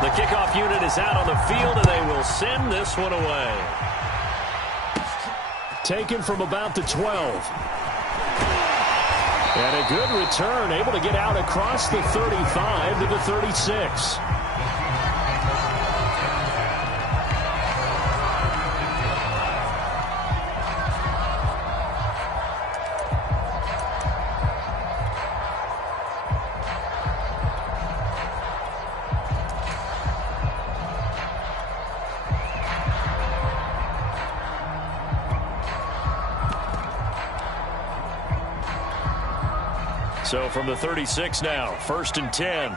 The kickoff unit is out on the field, and they will send this one away. Taken from about the 12. And a good return, able to get out across the 35 to the 36. So from the 36 now, 1st and 10.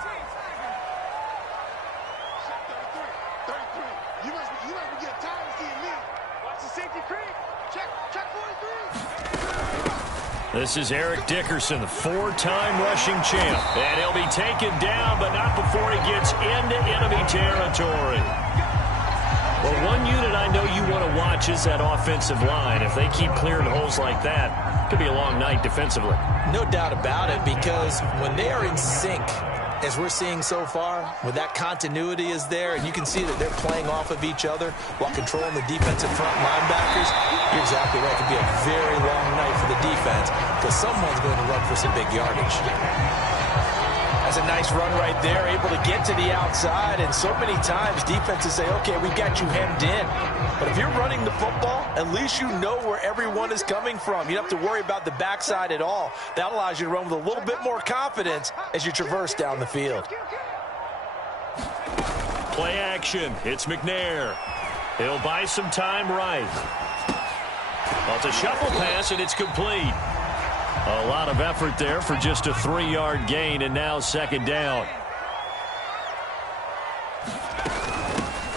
This is Eric Dickerson, the 4-time rushing champ. And he'll be taken down, but not before he gets into enemy territory. Well, one unit I know you want to watch is that offensive line. If they keep clearing holes like that, it could be a long night defensively. No doubt about it, because when they are in sync, as we're seeing so far, when that continuity is there, and you can see that they're playing off of each other while controlling the defensive front linebackers, you're exactly right. It could be a very long night for the defense because someone's going to run for some big yardage. That's a nice run right there, able to get to the outside, and so many times defenses say, okay, we got you hemmed in. But if you're running the football, at least you know where everyone is coming from. You don't have to worry about the backside at all. That allows you to run with a little bit more confidence as you traverse down the field. Play action. It's McNair. He'll buy some time right. Well, it's a shuffle pass, and it's complete. A lot of effort there for just a 3-yard gain, and now 2nd down.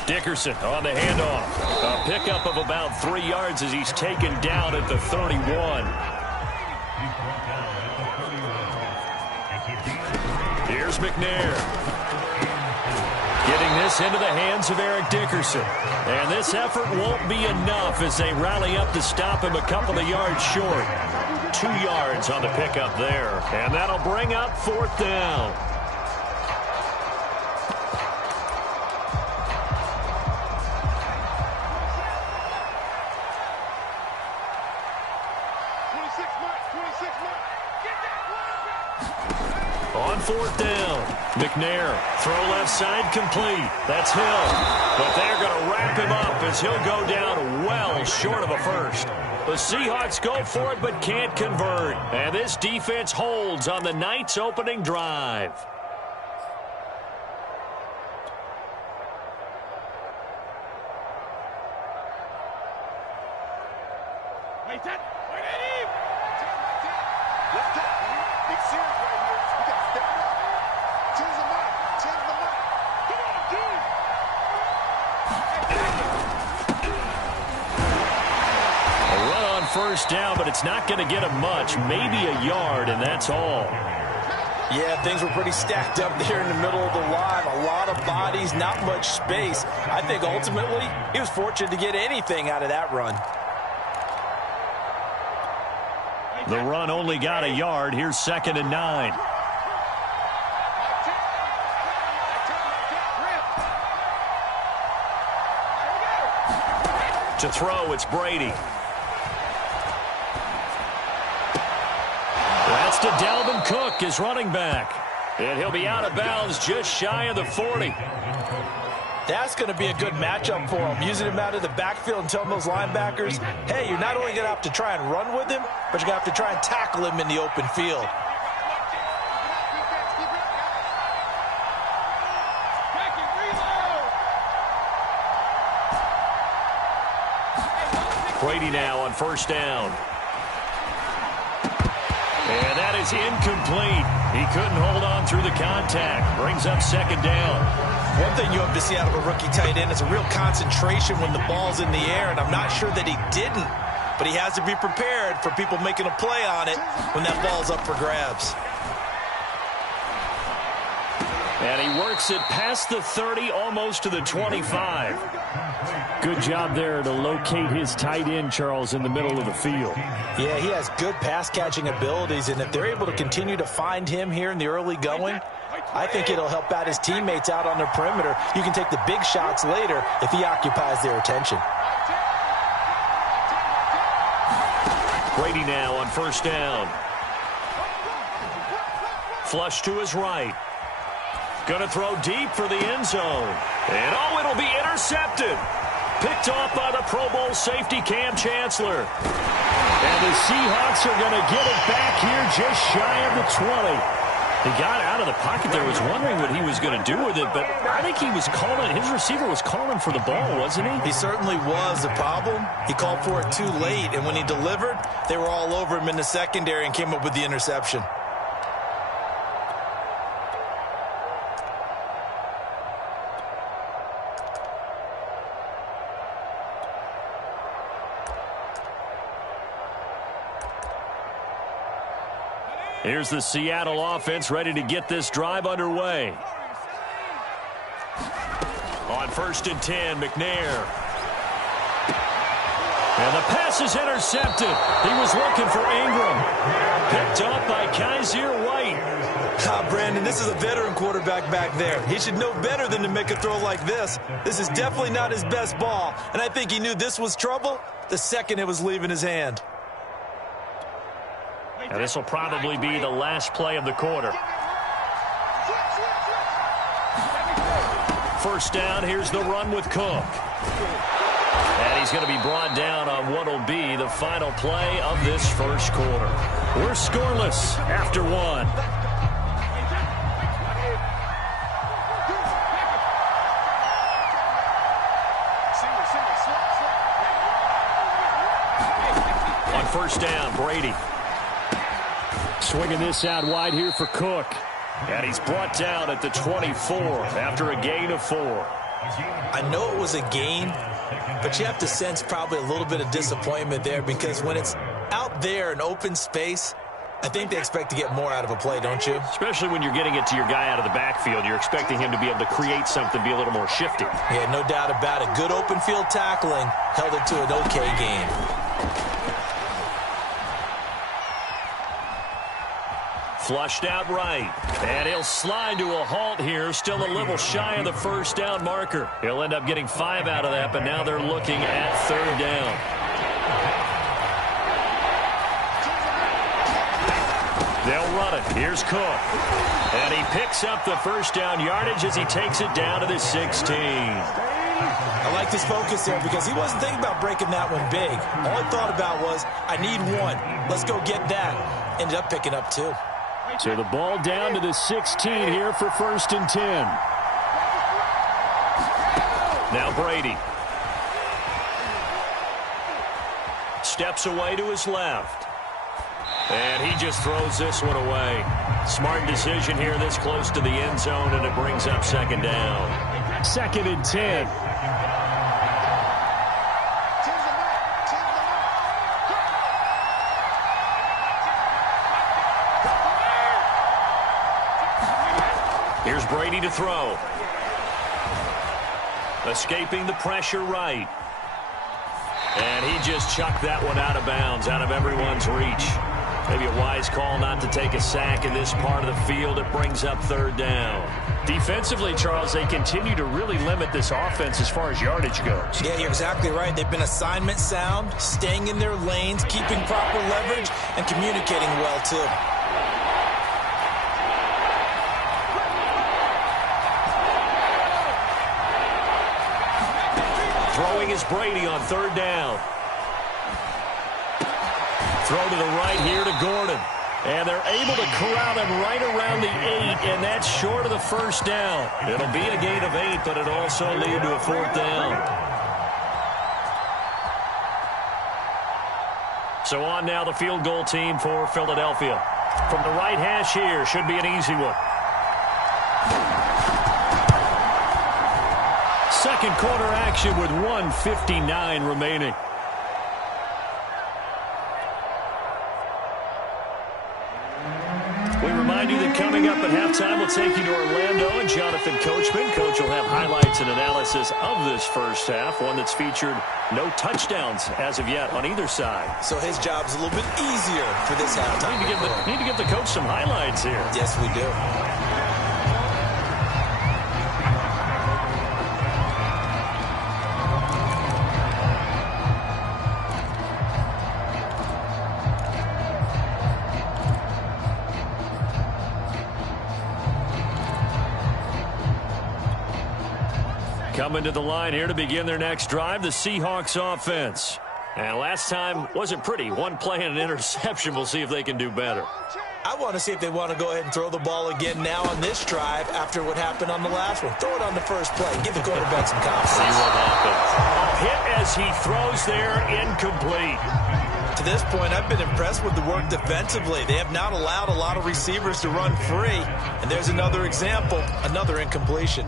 Dickerson on the handoff. A pickup of about 3 yards as he's taken down at the 31. Here's McNair. Getting this into the hands of Eric Dickerson. And this effort won't be enough as they rally up to stop him a couple of yards short. 2 yards on the pickup there. And that'll bring up 4th down. On 4th down, McNair, throw left side complete. That's Hill. But they're going to wrap him up as he'll go down well short of a first. The Seahawks go for it but can't convert. And this defense holds on the night's opening drive. First down, but it's not going to get him much, maybe a yard, and that's all. Yeah, things were pretty stacked up there in the middle of the line. A lot of bodies, not much space. I think ultimately he was fortunate to get anything out of that run. The run only got a yard. Here's 2nd and 9. To throw, it's Brady. That's to Dalvin Cook, his running back. And he'll be out of bounds just shy of the 40. That's going to be a good matchup for him, using him out of the backfield and telling those linebackers, hey, you're not only going to have to try and run with him, but you're going to have to try and tackle him in the open field. Brady now on 1st down. And that is incomplete. He couldn't hold on through the contact. Brings up 2nd down. One thing you hope to see out of a rookie tight end is a real concentration when the ball's in the air, and I'm not sure that he didn't, but he has to be prepared for people making a play on it when that ball's up for grabs. And he works it past the 30, almost to the 25. Good job there to locate his tight end, Charles, in the middle of the field. Yeah, he has good pass-catching abilities, and if they're able to continue to find him here in the early going, I think it'll help out his teammates out on the perimeter. You can take the big shots later if he occupies their attention. Brady now on first down. Flush to his right. Going to throw deep for the end zone. And oh, it'll be intercepted. Picked off by the Pro Bowl safety Cam Chancellor. And the Seahawks are going to get it back here just shy of the 20. He got out of the pocket there, was wondering what he was going to do with it, but I think he was calling, his receiver was calling for the ball, wasn't he? He certainly was. The problem, he called for it too late, and when he delivered, they were all over him in the secondary and came up with the interception. Here's the Seattle offense ready to get this drive underway. On first and 10, McNair. And the pass is intercepted. He was looking for Ingram. Picked up by Kaiser White. Brandon, this is a veteran quarterback back there. He should know better than to make a throw like this. This is definitely not his best ball, and I think he knew this was trouble the second it was leaving his hand. Now this will probably be the last play of the quarter. First down, here's the run with Cook. And he's going to be brought down on what will be the final play of this first quarter. We're scoreless after one. On first down, Brady. Swinging this out wide here for Cook. And he's brought down at the 24 after a gain of 4. I know it was a gain, but you have to sense probably a little bit of disappointment there because when it's out there in open space, I think they expect to get more out of a play, don't you? Especially when you're getting it to your guy out of the backfield. You're expecting him to be able to create something, be a little more shifty. Yeah, no doubt about it. Good open field tackling held it to an okay game. Flushed out right. And he'll slide to a halt here. Still a little shy of the first down marker. He'll end up getting 5 out of that, but now they're looking at third down. They'll run it. Here's Cook. And he picks up the first down yardage as he takes it down to the 16. I like his focus there because he wasn't thinking about breaking that one big. All he thought about was, I need one. Let's go get that. Ended up picking up 2. So the ball down to the 16 here for first and 10. Now Brady. Steps away to his left. And he just throws this one away. Smart decision here this close to the end zone, and it brings up second down. Second and 10. Here's Brady to throw. Escaping the pressure right. And he just chucked that one out of bounds, out of everyone's reach. Maybe a wise call not to take a sack in this part of the field. It brings up third down. Defensively, Charles, they continue to really limit this offense as far as yardage goes. Yeah, you're exactly right. They've been assignment sound, staying in their lanes, keeping proper leverage, and communicating well, too. Throwing is Brady on third down. Throw to the right here to Gordon. And they're able to corral him right around the 8, and that's short of the first down. It'll be a gain of 8, but it'll also lead to a fourth down. So on now the field goal team for Philadelphia. From the right hash here, should be an easy one. Second quarter action with 1:59 remaining. We remind you that coming up at halftime, we'll take you to Orlando and Jonathan Coachman. Coach will have highlights and analysis of this first half, one that's featured no touchdowns as of yet on either side. So his job's a little bit easier for this halftime. Need to give the coach some highlights here. Yes, we do. Coming to the line here to begin their next drive, the Seahawks offense. And last time wasn't pretty. One play and an interception. We'll see if they can do better. I want to see if they want to go ahead and throw the ball again now on this drive after what happened on the last one. Throw it on the first play. Give the quarterback some confidence. See what happens. A hit as he throws there, incomplete. To this point, I've been impressed with the work defensively. They have not allowed a lot of receivers to run free. And there's another example, another incompletion.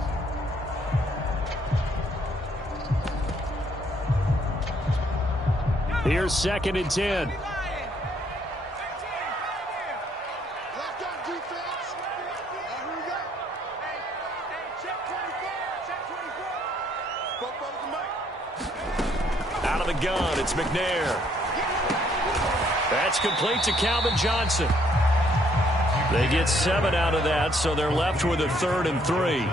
Here's 2nd and 10. Out of the gun, it's McNair. That's complete to Calvin Johnson. They get 7 out of that, so they're left with a 3rd and 3.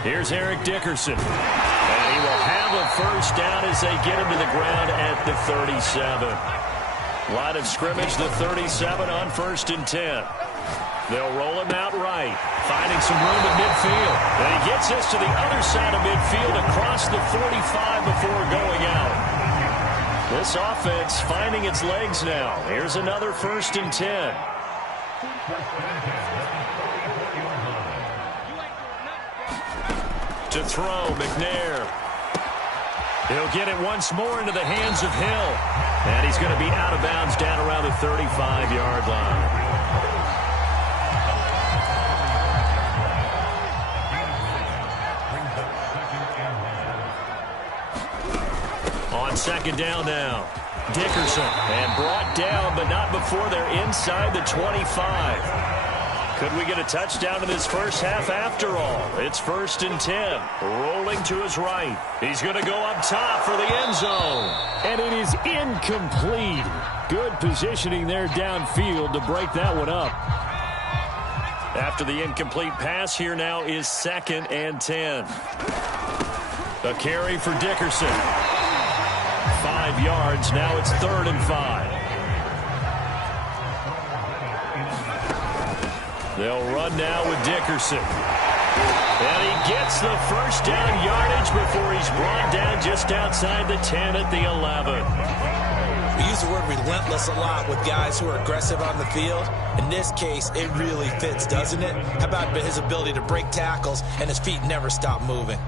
Here's Eric Dickerson. And he will have a first down as they get him to the ground at the 37. Line of scrimmage, the 37 on 1st and 10. They'll roll him out right, finding some room at midfield. And he gets us to the other side of midfield across the 45 before going out. This offense finding its legs now. Here's another 1st and 10. To throw, McNair. He'll get it once more into the hands of Hill. And he's going to be out of bounds down around the 35-yard line. On 2nd down now. Dickerson. And brought down, but not before they're inside the 25. Could we get a touchdown in this first half after all? It's 1st and 10. Rolling to his right. He's going to go up top for the end zone. And it is incomplete. Good positioning there downfield to break that one up. After the incomplete pass, here now is 2nd and 10. A carry for Dickerson. 5 yards. Now it's 3rd and 5. They'll run now with Dickerson. And he gets the first down yardage before he's brought down just outside the 10 at the 11. We use the word relentless a lot with guys who are aggressive on the field. In this case, it really fits, doesn't it? How about his ability to break tackles and his feet never stop moving?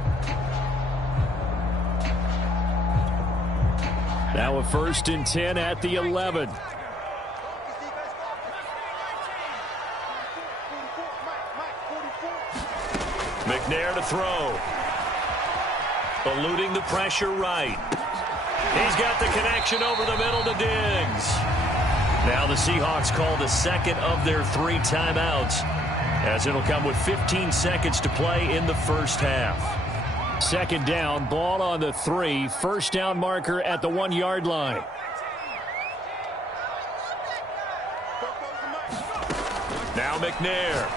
Now a 1st and 10 at the 11. McNair to throw. Eluding the pressure right. He's got the connection over the middle to Diggs. Now the Seahawks call the 2nd of their 3 timeouts, as it'll come with 15 seconds to play in the first half. 2nd down, ball on the 3. First down marker at the 1-yard line. Now McNair.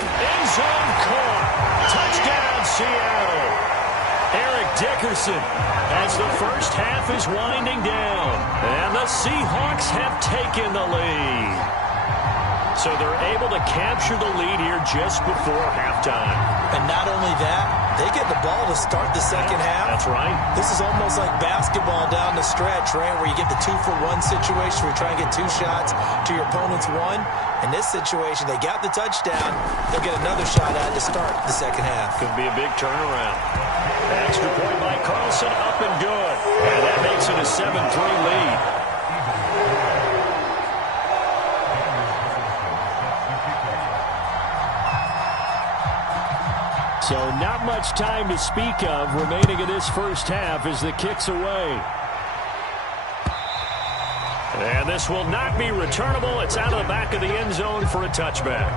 End zone caught. Touchdown, Seattle. Eric Dickerson as the first half is winding down. And the Seahawks have taken the lead. So they're able to capture the lead here just before halftime. And not only that, they get the ball to start the second half. That's right. This is almost like basketball down the stretch, right, where you get the 2-for-1 situation where you try and get 2 shots to your opponent's 1. In this situation, they got the touchdown. They'll get another shot at to start the second half. Could be a big turnaround. Extra point by Carlson, up and good. And that makes it a 7-3 lead. So not much time to speak of remaining in this first half as the kick's away. And this will not be returnable. It's out of the back of the end zone for a touchback.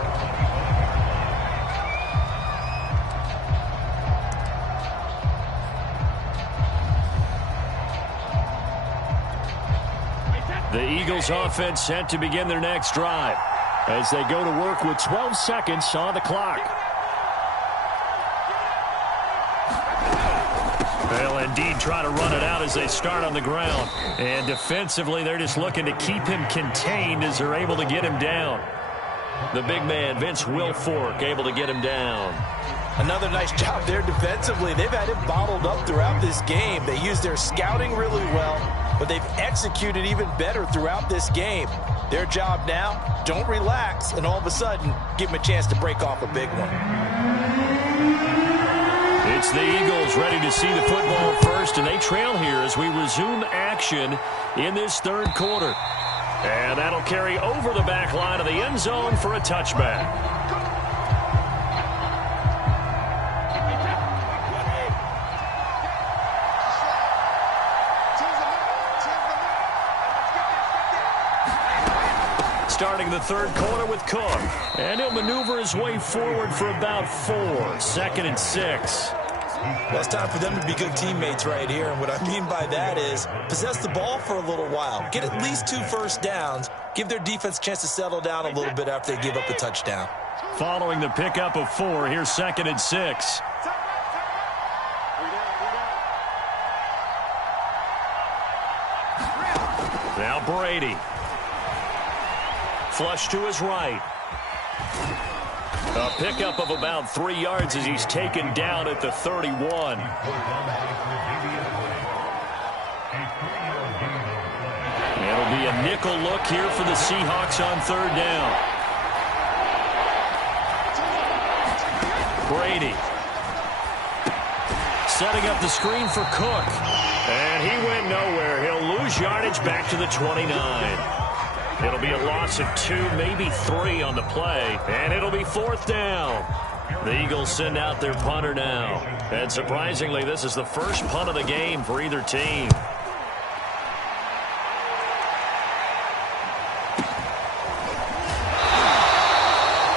The Eagles offense set to begin their next drive as they go to work with 12 seconds on the clock. They'll indeed try to run it out as they start on the ground. And defensively, they're just looking to keep him contained as they're able to get him down. The big man, Vince Wilfork, able to get him down. Another nice job there defensively. They've had him bottled up throughout this game. They used their scouting really well, but they've executed even better throughout this game. Their job now, don't relax, and all of a sudden, give them a chance to break off a big one. It's the Eagles ready to see the football first, and they trail here as we resume action in this third quarter. And that'll carry over the back line of the end zone for a touchback. Starting the third quarter with Cook. And he'll maneuver his way forward for about 4. 2nd and 6. Well, it's time for them to be good teammates right here. And what I mean by that is possess the ball for a little while. Get at least 2 first downs. Give their defense a chance to settle down a little bit after they give up a touchdown. Following the pickup of 4, here's 2nd and 6. Now Brady. Flush to his right. A pickup of about 3 yards as he's taken down at the 31. It'll be a nickel look here for the Seahawks on 3rd down. Brady. Setting up the screen for Cook. And he went nowhere. He'll lose yardage back to the 29. It'll be a loss of 2, maybe 3 on the play, and it'll be 4th down. The Eagles send out their punter now. And surprisingly, this is the first punt of the game for either team.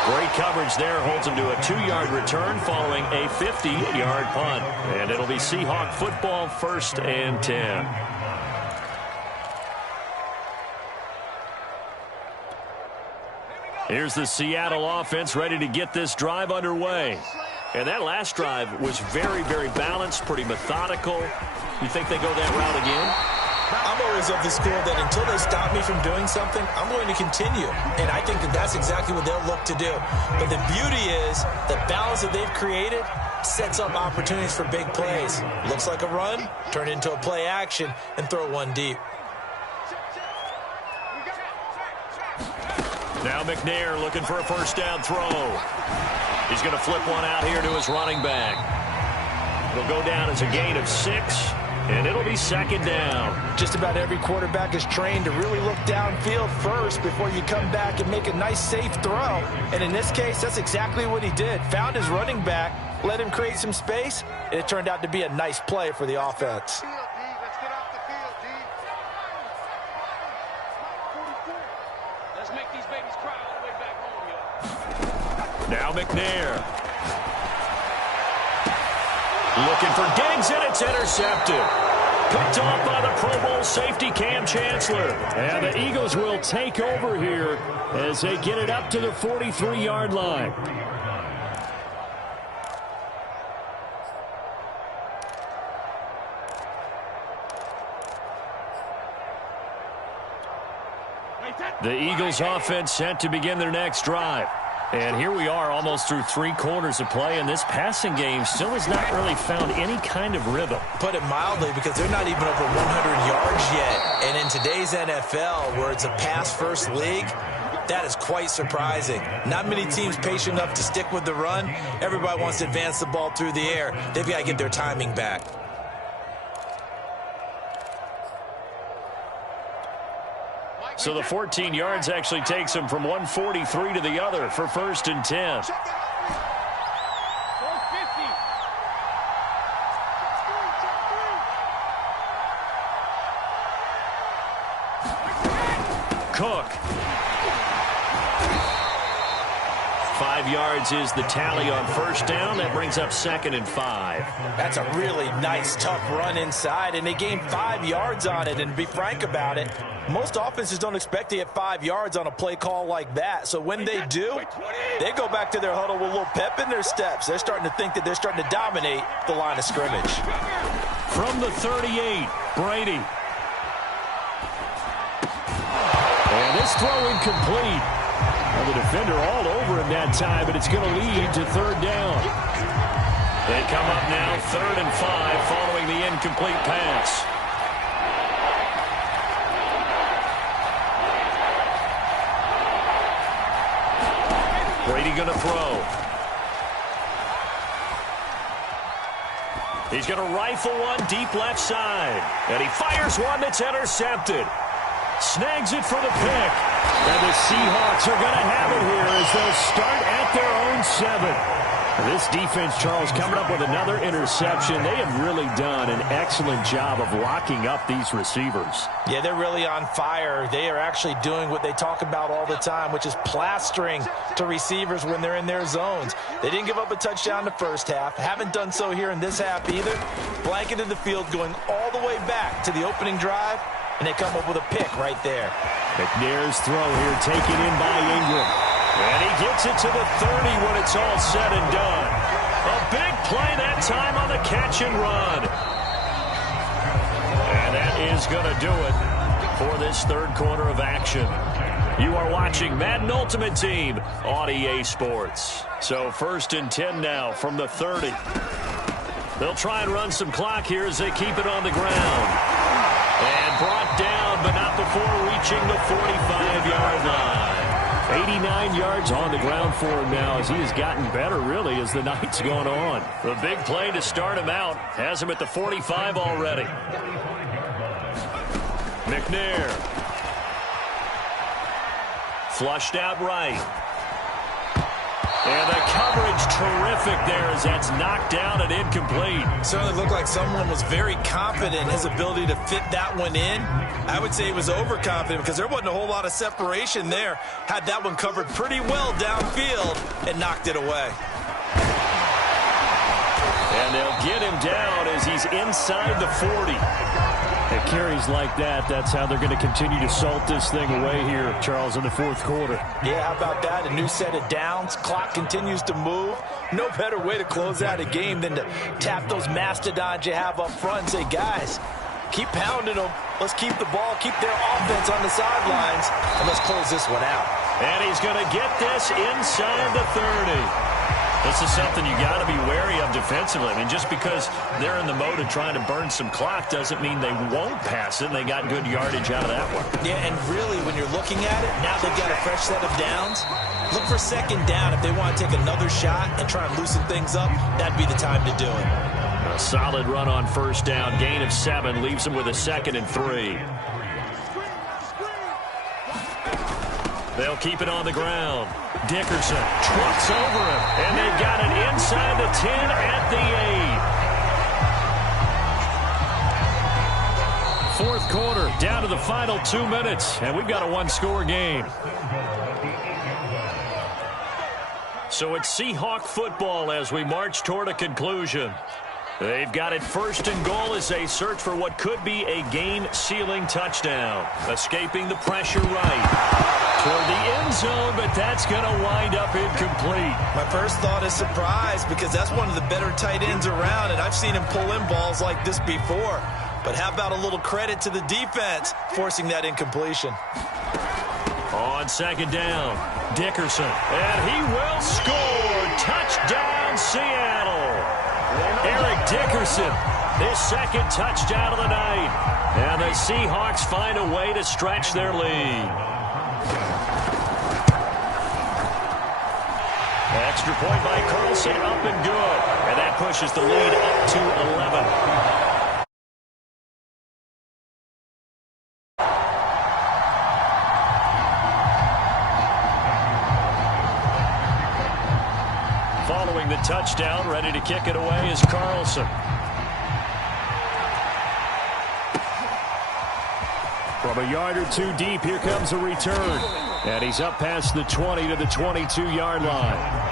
Great coverage there, holds him to a 2-yard return following a 50-yard punt. And it'll be Seahawk football, 1st and 10. Here's the Seattle offense ready to get this drive underway. And that last drive was very, very balanced, pretty methodical. You think they go that route again? I'm always of the school that until they stop me from doing something, I'm going to continue. And I think that that's exactly what they'll look to do. But the beauty is the balance that they've created sets up opportunities for big plays. Looks like a run, turn it into a play action, and throw one deep. Now McNair looking for a first down throw. He's going to flip one out here to his running back. It'll go down as a gain of 6, and it'll be 2nd down. Just about every quarterback is trained to really look downfield first before you come back and make a nice, safe throw. And in this case, that's exactly what he did. Found his running back, let him create some space, and it turned out to be a nice play for the offense. Now McNair. Looking for Diggs, and it's intercepted. Picked off by the Pro Bowl safety Cam Chancellor. And the Eagles will take over here as they get it up to the 43-yard line. The Eagles offense set to begin their next drive. And here we are almost through 3 quarters of play, and this passing game still has not really found any kind of rhythm. Put it mildly, because they're not even over 100 yards yet. And in today's NFL, where it's a pass-first league, that is quite surprising. Not many teams patient enough to stick with the run. Everybody wants to advance the ball through the air. They've got to get their timing back. So the 14 yards actually takes him from 143 to the other for 1st and 10. Cook. 5 yards is the tally on first down. That brings up 2nd and 5. That's a really nice, tough run inside, and they gained 5 yards on it. And to be frank about it, most offenses don't expect to get 5 yards on a play call like that. So when they do, they go back to their huddle with a little pep in their steps. They're starting to think that they're starting to dominate the line of scrimmage. From the 38, Brady. And this throw incomplete. Well, the defender all over him that time, but it's going to lead to third down. They come up now 3rd and 5 following the incomplete pass. Brady going to throw. He's going to rifle one deep left side. And he fires one that's intercepted. Snags it for the pick. And the Seahawks are going to have it here as they'll start at their own 7. This defense, Charles, coming up with another interception. They have really done an excellent job of locking up these receivers. Yeah, they're really on fire. They are actually doing what they talk about all the time, which is plastering to receivers when they're in their zones. They didn't give up a touchdown the first half. Haven't done so here in this half either. Blanketed the field going all the way back to the opening drive, and they come up with a pick right there. McNair's throw here taken in by Ingram. And he gets it to the 30 when it's all said and done. A big play that time on the catch and run. And that is going to do it for this third quarter of action. You are watching Madden Ultimate Team on EA Sports. So 1st and 10 now from the 30. They'll try and run some clock here as they keep it on the ground. And brought down, but not before reaching the 45-yard line. 89 yards on the ground for him now as he has gotten better, really, as the night's gone on. The big play to start him out has him at the 45 already. McNair. Flushed out right. And the coverage terrific there as that's knocked down and incomplete. Certainly looked like someone was very confident in his ability to fit that one in. I would say he was overconfident because there wasn't a whole lot of separation there. Had that one covered pretty well downfield and knocked it away. And they'll get him down as he's inside the 40. At carries like that, that's how they're going to continue to salt this thing away here, Charles, in the fourth quarter. Yeah, how about that? A new set of downs. Clock continues to move. No better way to close out a game than to tap those mastodons you have up front and say, guys, keep pounding them. Let's keep the ball, keep their offense on the sidelines, and let's close this one out. And he's going to get this inside the 30. This is something you got to be wary of defensively. I mean, just because they're in the mode of trying to burn some clock doesn't mean they won't pass it, and they got good yardage out of that one. Yeah, and really, when you're looking at it, now they've got a fresh set of downs. Look for second down. If they want to take another shot and try and loosen things up, that'd be the time to do it. A solid run on first down. Gain of 7 leaves them with a 2nd and 3. They'll keep it on the ground. Dickerson trucks over him, and they've got it inside the 10 at the 8. Fourth quarter, down to the final 2 minutes, and we've got a one-score game. So it's Seahawk football as we march toward a conclusion. They've got it 1st and goal as they search for what could be a game-sealing touchdown. Escaping the pressure right toward the end zone, but that's going to wind up incomplete. My first thought is surprise because that's one of the better tight ends around, and I've seen him pull in balls like this before. But how about a little credit to the defense forcing that incompletion? On second down, Dickerson, and he will score. Touchdown, Seattle. Eric Dickerson, his 2nd touchdown of the night. And the Seahawks find a way to stretch their lead. Extra point by Carlson, up and good. And that pushes the lead up to 11. Following the touchdown, ready to kick it away is Carlson. From a yard or two deep, here comes a return. And he's up past the 20 to the 22-yard line.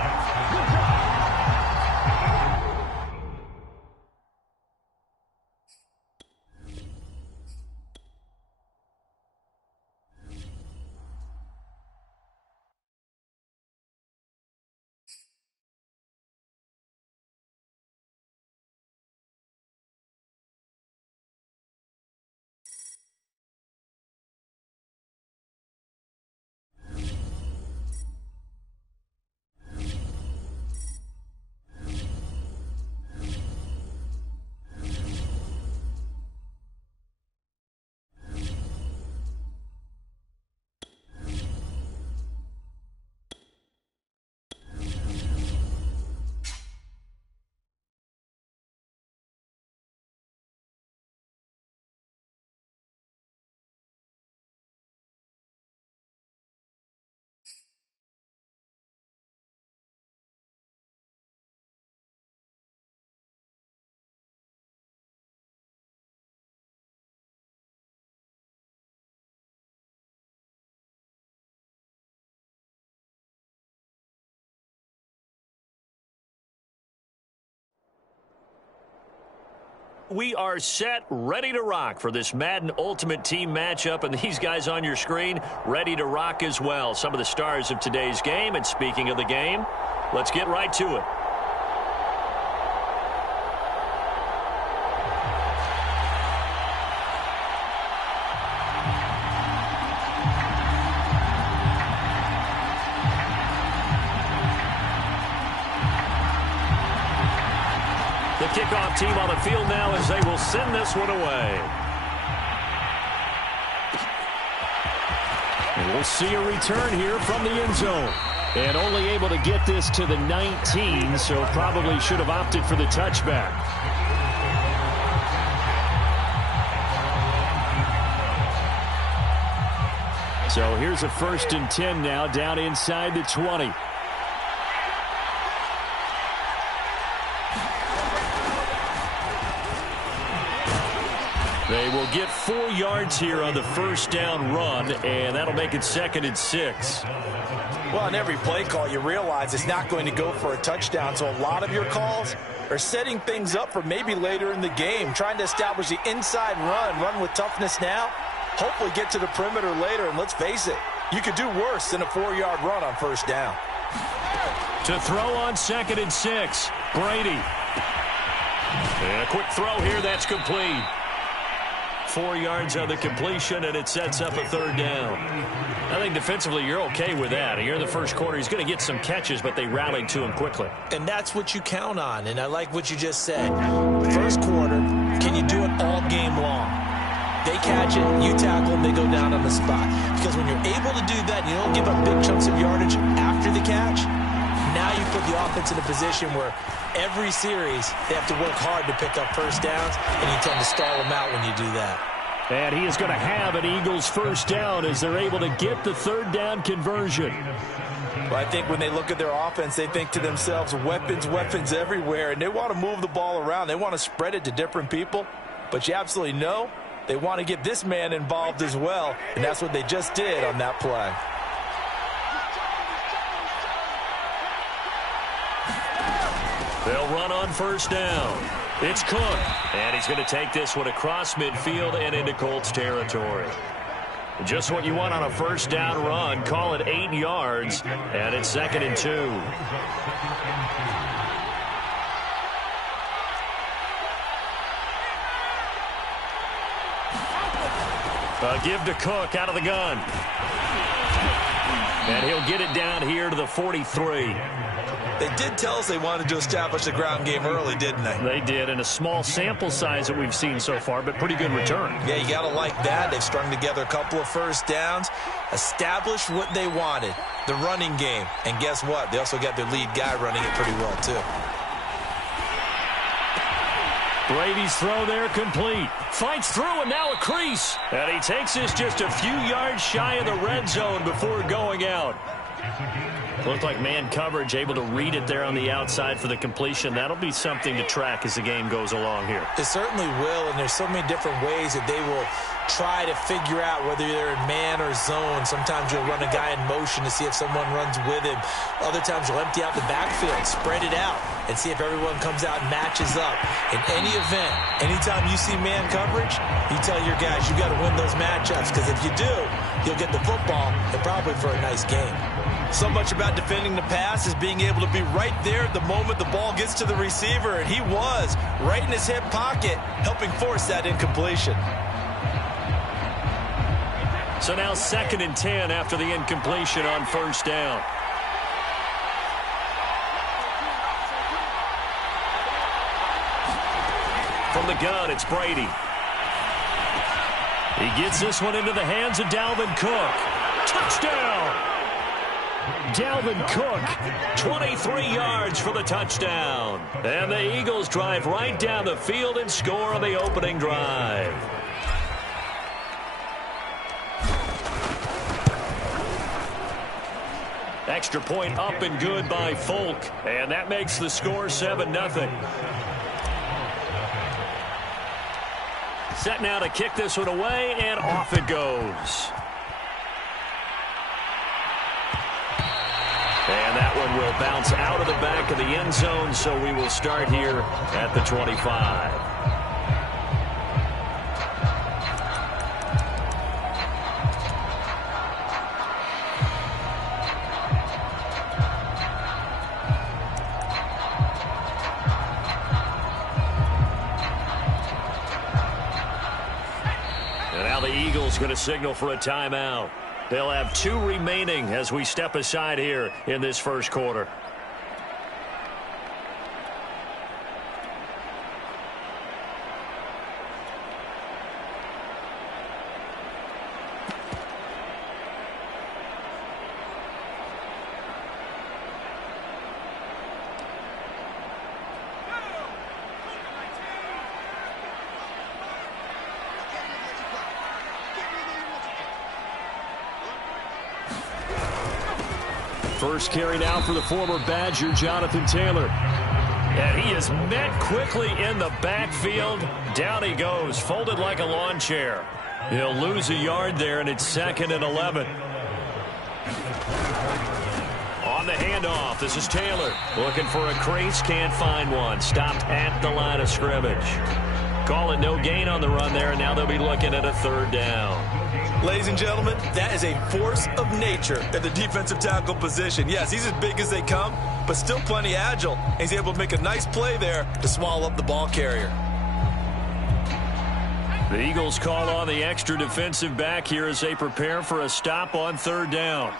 we are set, ready to rock for this Madden Ultimate Team matchup, and these guys on your screen ready to rock as well. Some of the stars of today's game, and speaking of the game, let's get right to it. The kickoff team on the field now as they will send this one away. And we'll see a return here from the end zone. And only able to get this to the 19, so probably should have opted for the touchback. So here's a 1st and 10 now, down inside the 20. They will get 4 yards here on the 1st down run, and that'll make it 2nd and 6. Well, on every play call, you realize it's not going to go for a touchdown, so a lot of your calls are setting things up for maybe later in the game, trying to establish the inside run with toughness now, hopefully get to the perimeter later, and let's face it, you could do worse than a 4-yard run on 1st down. To throw on 2nd and 6, Brady. And a quick throw here, that's complete. 4 yards on the completion, and it sets up a 3rd down. I think defensively you're okay with that. Here in the 1st quarter, he's going to get some catches, but they rallied to him quickly. And that's what you count on, and I like what you just said. 1st quarter, can you do it all game long? They catch it, you tackle, and they go down on the spot. Because when you're able to do that, and you don't give up big chunks of yardage after the catch, now you put the offense in a position where every series they have to work hard to pick up 1st downs, and you tend to stall them out when you do that. And he is going to have an Eagles 1st down as they're able to get the 3rd down conversion. Well, I think when they look at their offense, they think to themselves, weapons everywhere, and they want to move the ball around. They want to spread it to different people, but you absolutely know they want to get this man involved as well, and that's what they just did on that play. They'll run on 1st down. It's Cook, and he's going to take this one across midfield and into Colts territory. Just what you want on a 1st down run. Call it 8 yards, and it's 2nd and 2. Give to Cook out of the gun. And he'll get it down here to the 43. They did tell us they wanted to establish the ground game early, didn't they? They did, in a small sample size that we've seen so far, but pretty good return. Yeah, you got to like that. They've strung together a couple of 1st downs, established what they wanted, the running game. And guess what? They also got their lead guy running it pretty well, too. Brady's throw there complete. Fights through, and now a crease. And he takes this just a few yards shy of the red zone before going out. Looked like man coverage, able to read it there on the outside for the completion. That'll be something to track as the game goes along here. It certainly will, and there's so many different ways that they will try to figure out whether they're in man or zone. Sometimes you'll run a guy in motion to see if someone runs with him. Other times you'll empty out the backfield, spread it out, and see if everyone comes out and matches up. In any event, anytime you see man coverage, you tell your guys you got to win those matchups, because if you do, you'll get the football and probably for a nice game. So much about defending the pass is being able to be right there at the moment the ball gets to the receiver, and he was right in his hip pocket, helping force that incompletion. So now 2nd and 10 after the incompletion on 1st down. From the gun, it's Brady. He gets this one into the hands of Dalvin Cook. Touchdown! Dalvin Cook, 23 yards for the touchdown. And the Eagles drive right down the field and score on the opening drive. Extra point up and good by Folk. And that makes the score 7-0. Set now to kick this one away, and off it goes. And that one will bounce out of the back of the end zone, so we will start here at the 25. He's going to signal for a timeout. They'll have 2 remaining as we step aside here in this first quarter. First carry now for the former Badger, Jonathan Taylor. And he is met quickly in the backfield. Down he goes, folded like a lawn chair. He'll lose a yard there, and it's 2nd and 11. On the handoff, this is Taylor. Looking for a crease, can't find one. Stopped at the line of scrimmage. Call it no gain on the run there, and now they'll be looking at a 3rd down. Ladies and gentlemen, that is a force of nature at the defensive tackle position. Yes, he's as big as they come, but still plenty agile. He's able to make a nice play there to swallow up the ball carrier. The Eagles call on the extra defensive back here as they prepare for a stop on 3rd down.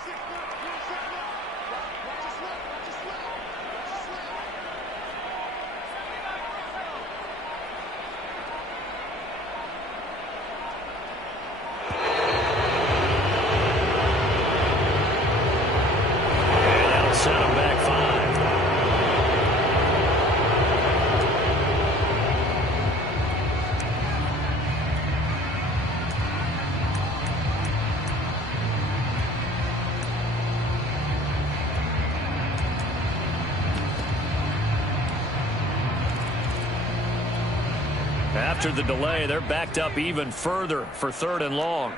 After the delay, they're backed up even further for 3rd and long.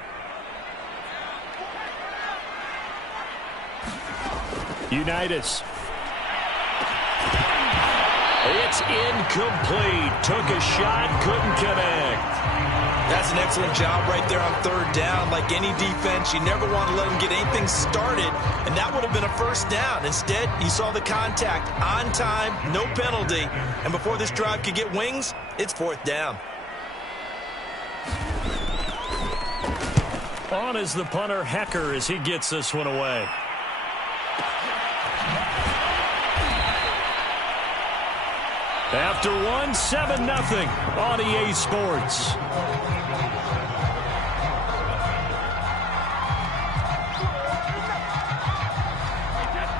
Unitas. It's incomplete. Took a shot, couldn't connect. That's an excellent job right there on 3rd down. Like any defense, you never want to let them get anything started, and that would have been a 1st down. Instead, you saw the contact on time, no penalty, and before this drive could get wings, it's 4th down. On is the punter, Hecker, as he gets this one away. After 1, 7-0 on EA Sports.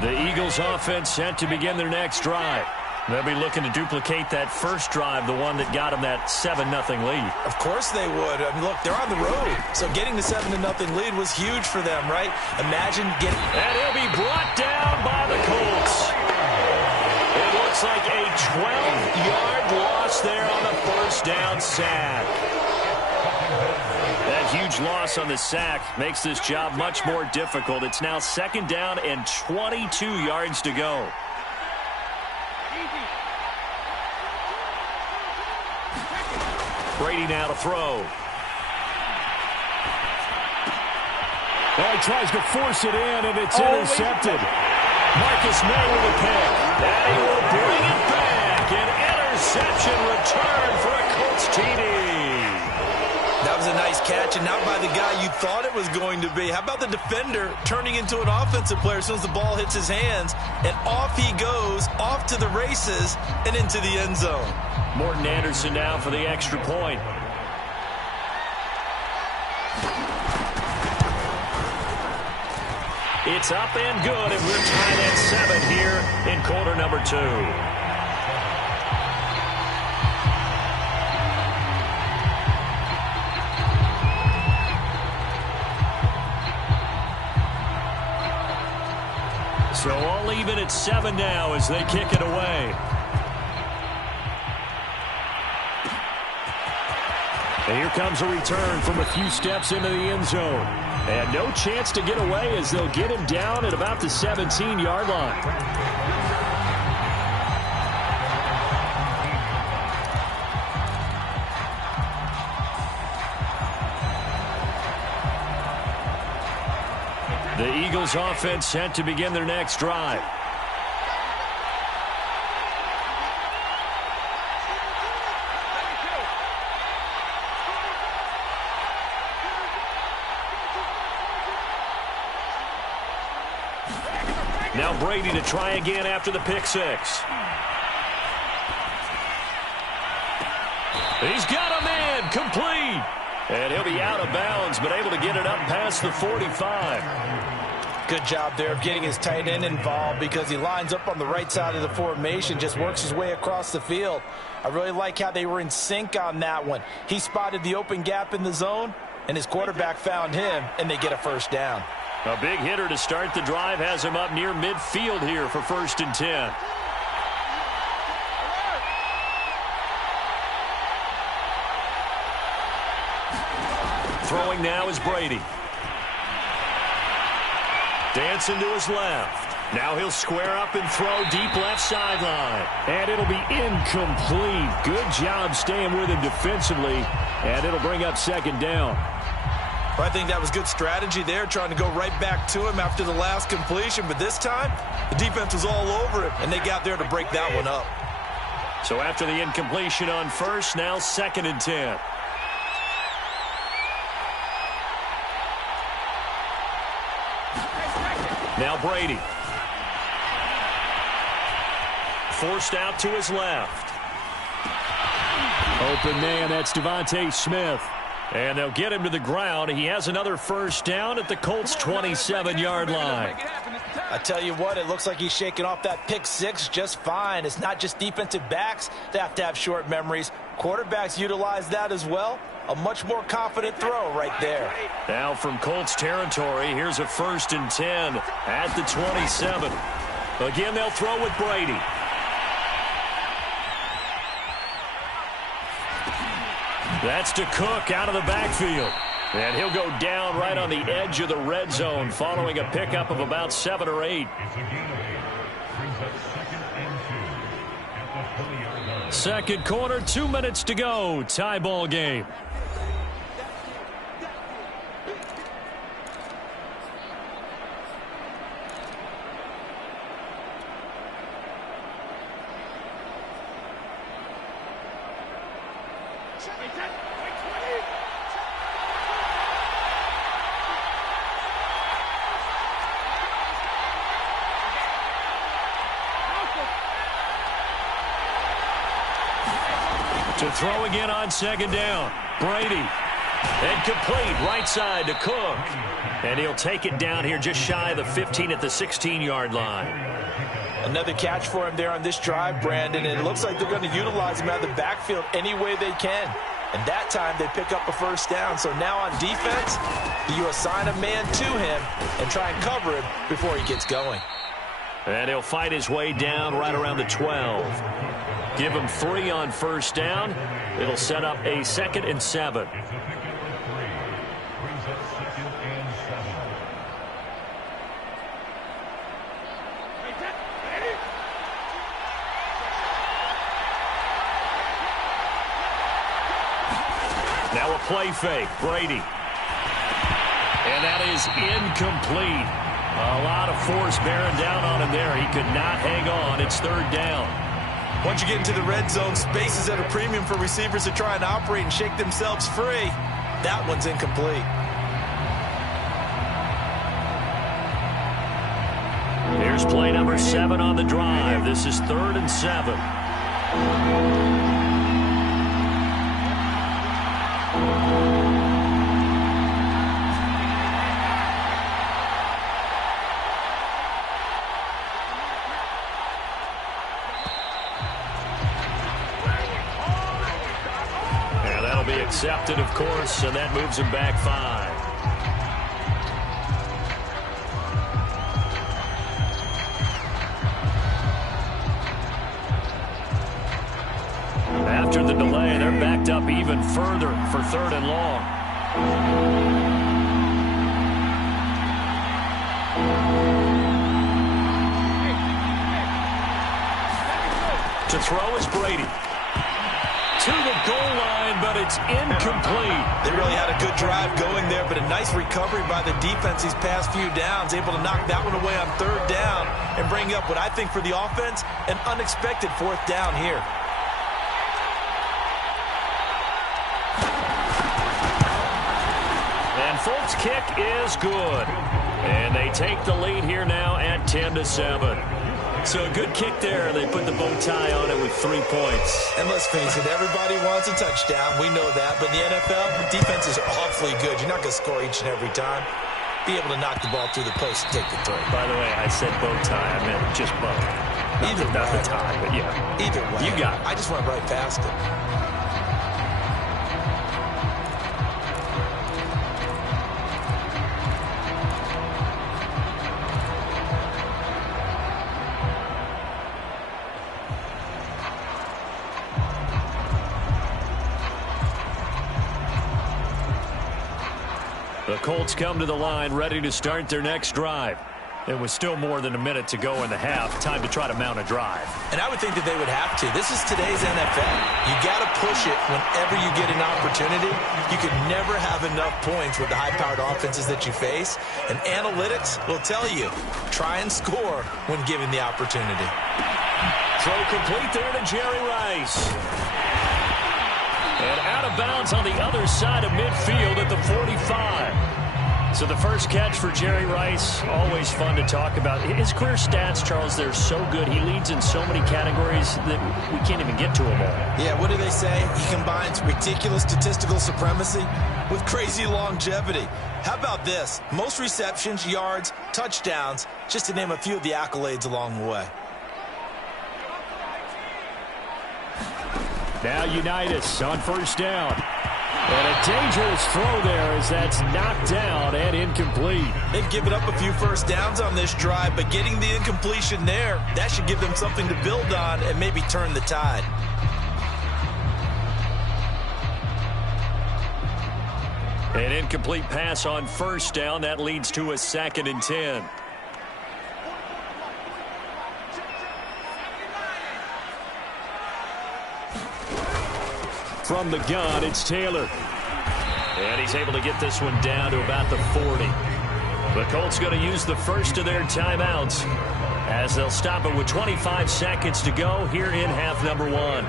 The Eagles offense set to begin their next drive. They'll be looking to duplicate that first drive, the one that got them that 7-0 lead. Of course they would. I mean, look, they're on the road. So getting the 7-0 lead was huge for them, right? Imagine getting... And he'll be brought down by the Colts. It looks like a 12-yard loss there on the 1st down sack. That huge loss on the sack makes this job much more difficult. It's now 2nd down and 22 yards to go. Brady now to throw. Oh, he tries to force it in, and it's intercepted. Marcus May with a pick. And he will bring it back. An interception return for a Colts TD. That was a nice catch, and not by the guy you thought it was going to be. How about the defender turning into an offensive player as soon as the ball hits his hands, and off he goes, off to the races, and into the end zone. Morton Anderson now for the extra point. It's up and good, and we're tied at 7 here in quarter number 2. So all even at 7 now as they kick it away. And here comes a return from a few steps into the end zone. And no chance to get away as they'll get him down at about the 17-yard line. The Eagles offense set to begin their next drive. Now Brady to try again after the pick six. He's got a man, complete. And he'll be out of bounds, but able to get it up past the 45. Good job there of getting his tight end involved because he lines up on the right side of the formation, just works his way across the field. I really like how they were in sync on that one. He spotted the open gap in the zone, and his quarterback found him, and they get a first down. A big hitter to start the drive has him up near midfield here for 1st and 10. Throwing now is Brady. Dancing to his left. Now he'll square up and throw deep left sideline. And it'll be incomplete. Good job staying with him defensively. And it'll bring up 2nd down. Well, I think that was good strategy there, trying to go right back to him after the last completion. But this time, the defense was all over him, and they got there to break that one up. So after the incompletion on first, now 2nd and 10. Now Brady. Forced out to his left. Open man, that's Devontae Smith. And they'll get him to the ground. He has another first down at the Colts' 27-yard line. I tell you what, it looks like he's shaking off that pick six just fine. It's not just defensive backs that have short memories. Quarterbacks utilize that as well. A much more confident throw right there. Now from Colts territory, here's a 1st and 10 at the 27. Again, they'll throw with Brady. That's to Cook out of the backfield. And he'll go down right on the edge of the red zone following a pickup of about 7 or 8. Second quarter, 2 minutes to go. Tie ball game. To throw again on 2nd down. Brady. And complete right side to Cook. And he'll take it down here just shy of the 15 at the 16-yard line. Another catch for him there on this drive, Brandon. And it looks like they're going to utilize him out of the backfield any way they can. And that time they pick up a first down. So now on defense, you assign a man to him and try and cover him before he gets going. And he'll fight his way down right around the 12. Give him 3 on first down. It'll set up a 2nd and 7. Now a play fake. Brady. And that is incomplete. A lot of force bearing down on him there. He could not hang on. It's 3rd down. Once you get into the red zone, space is at a premium for receivers to try and operate and shake themselves free. That one's incomplete. Here's play number 7 on the drive. This is 3rd and 7. Accepted, of course, and that moves him back 5. After the delay, they're backed up even further for 3rd and long. To throw is Brady. To the goal line, but it's incomplete. They really had a good drive going there, but a nice recovery by the defense these past few downs, able to knock that one away on 3rd down and bring up what I think for the offense, an unexpected 4th down here. And Folks' kick is good. And they take the lead here now at 10-7. So a good kick there. They put the bow tie on it with 3 points. And let's face it, everybody wants a touchdown. We know that. But in the NFL, defense is awfully good. You're not going to score each and every time. Be able to knock the ball through the post and take the throw. By the way, I said bow tie. I meant just bow. Not the tie, but yeah. Either way. You got it. I just went right past it. The Colts come to the line ready to start their next drive. It was still more than a minute to go in the half. Time to try to mount a drive. And I would think that they would have to. This is today's NFL. You got to push it whenever you get an opportunity. You could never have enough points with the high-powered offenses that you face. And analytics will tell you, try and score when given the opportunity. Throw complete there to Jerry Rice. And out of bounds on the other side of midfield at the 45. So the first catch for Jerry Rice, always fun to talk about. His career stats, Charles, they're so good. He leads in so many categories that we can't even get to them all. Yeah, what do they say? He combines ridiculous statistical supremacy with crazy longevity. How about this? Most receptions, yards, touchdowns, just to name a few of the accolades along the way. Now Unitas on first down. And a dangerous throw there as that's knocked down and incomplete. They've given up a few first downs on this drive, but getting the incompletion there, that should give them something to build on and maybe turn the tide. An incomplete pass on first down. That leads to a 2nd and 10. From the gun, it's Taylor. And he's able to get this one down to about the 40. The Colts going to use the first of their timeouts as they'll stop it with 25 seconds to go here in half number 1.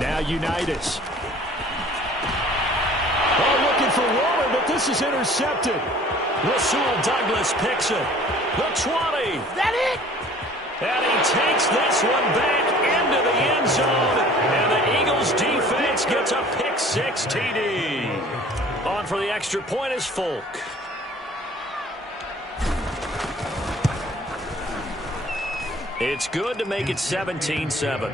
Now Unitas. Oh, looking for Waller, but this is intercepted. Rasul Douglas picks it. The 20. Is that it? And he takes this one back into the end zone. And the Eagles defense gets a pick-6 TD. On for the extra point is Folk. It's good to make it 17-7.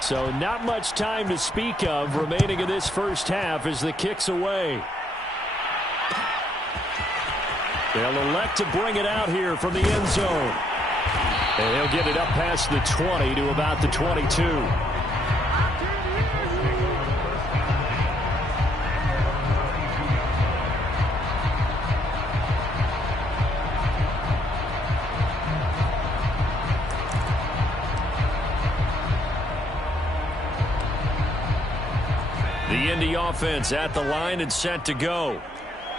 So not much time to speak of remaining in this first half as the kick's away. They'll elect to bring it out here from the end zone. And he'll get it up past the 20 to about the 22. The Indy offense at the line and set to go.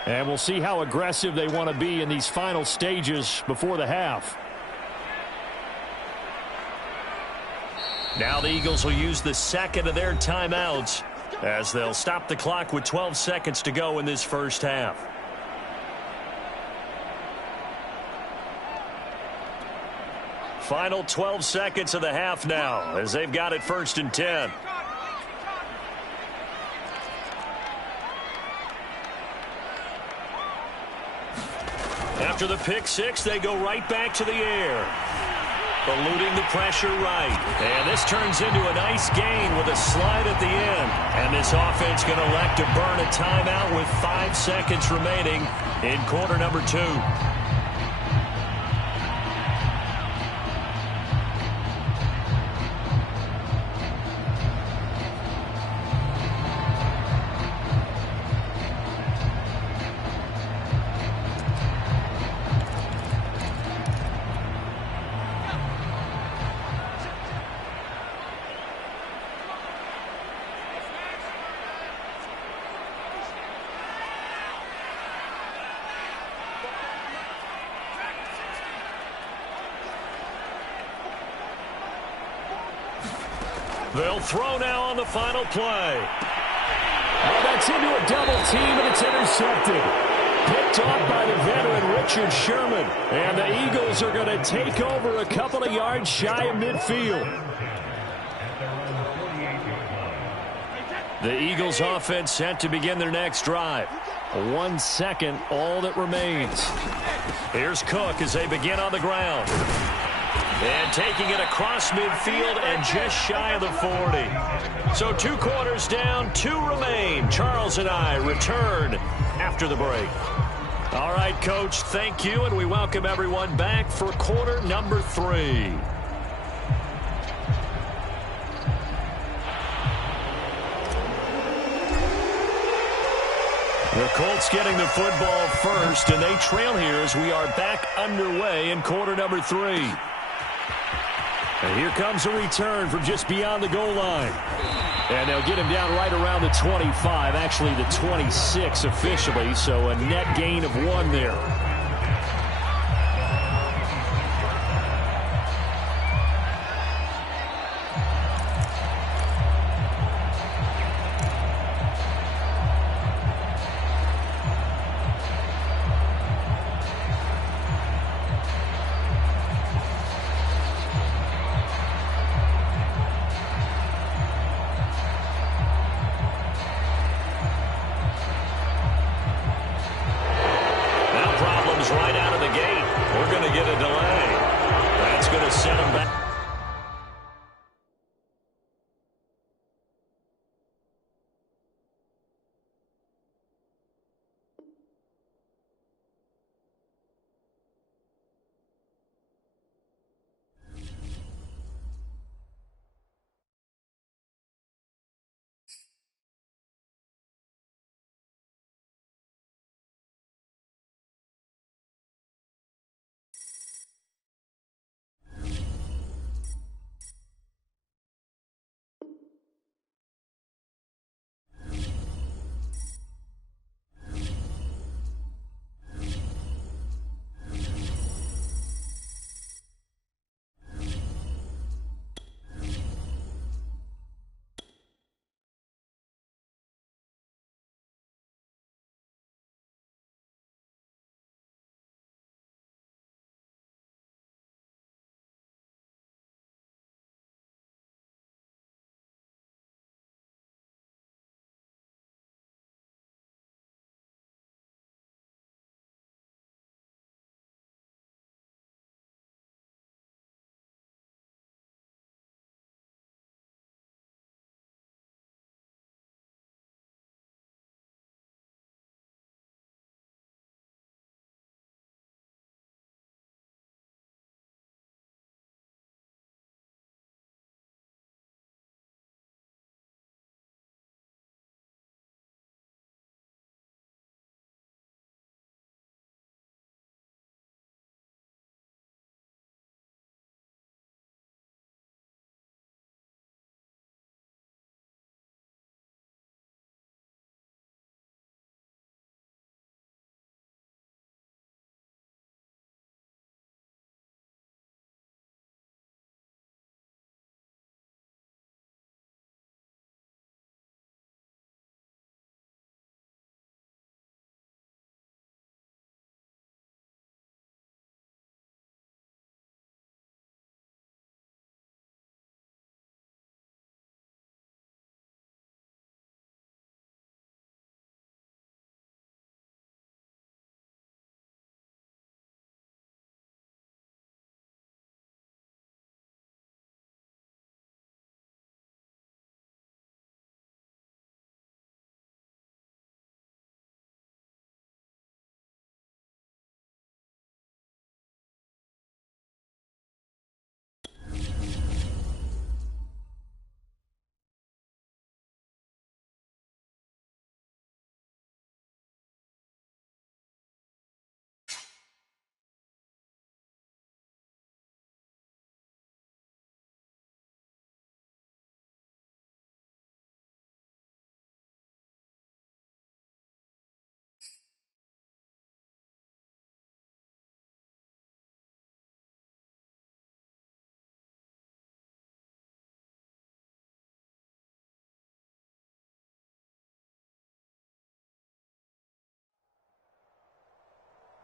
And we'll see how aggressive they want to be in these final stages before the half. Now the Eagles will use the second of their timeouts as they'll stop the clock with 12 seconds to go in this first half. Final 12 seconds of the half now as they've got it 1st and 10. After the pick-6, they go right back to the air. Eluding the pressure right. And this turns into a nice gain with a slide at the end. And this offense going to elect to burn a timeout with 5 seconds remaining in quarter number 2. They'll throw now on the final play. Well, that's into a double team, and it's intercepted. Picked off by the veteran Richard Sherman. And the Eagles are going to take over a couple of yards shy of midfield. The Eagles offense set to begin their next drive. 1 second, all that remains. Here's Cook as they begin on the ground. And taking it across midfield and just shy of the 40. So 2 quarters down, 2 remain. Charles and I return after the break. All right, Coach, thank you, and we welcome everyone back for quarter number 3. The Colts getting the football first, and they trail here as we are back underway in quarter number 3. And here comes a return from just beyond the goal line. And they'll get him down right around the 25, actually the 26 officially, so a net gain of 1 there. Right out of the gate. We're going to get a delay. That's going to set them back.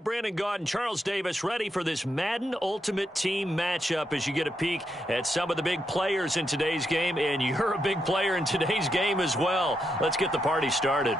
Brandon Gaud and Charles Davis ready for this Madden Ultimate Team matchup as you get a peek at some of the big players in today's game, and you're a big player in today's game as well. Let's get the party started.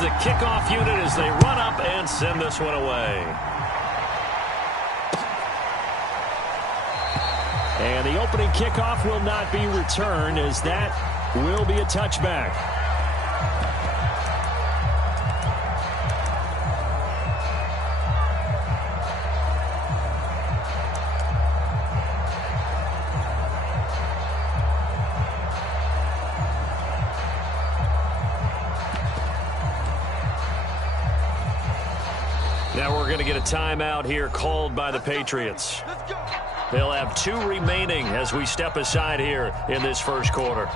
The kickoff unit as they run up and send this one away. And the opening kickoff will not be returned, as that will be a touchback. Now we're going to get a timeout here called by the Patriots. They'll have 2 remaining as we step aside here in this first quarter.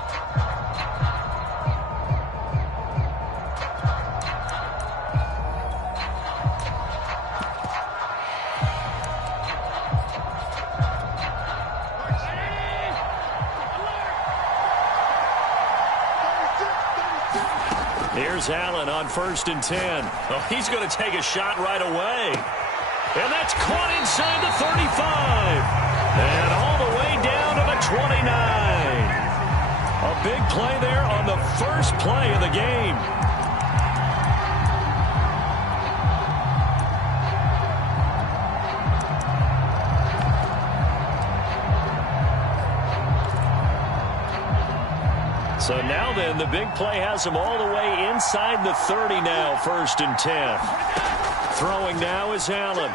Here's Allen on 1st and 10. Oh, he's going to take a shot right away. And that's caught inside the 35. And all the way down to the 29. A big play there on the first play of the game. So now then, the big play has him all the way inside the 30 now, 1st and 10. Throwing now is Allen.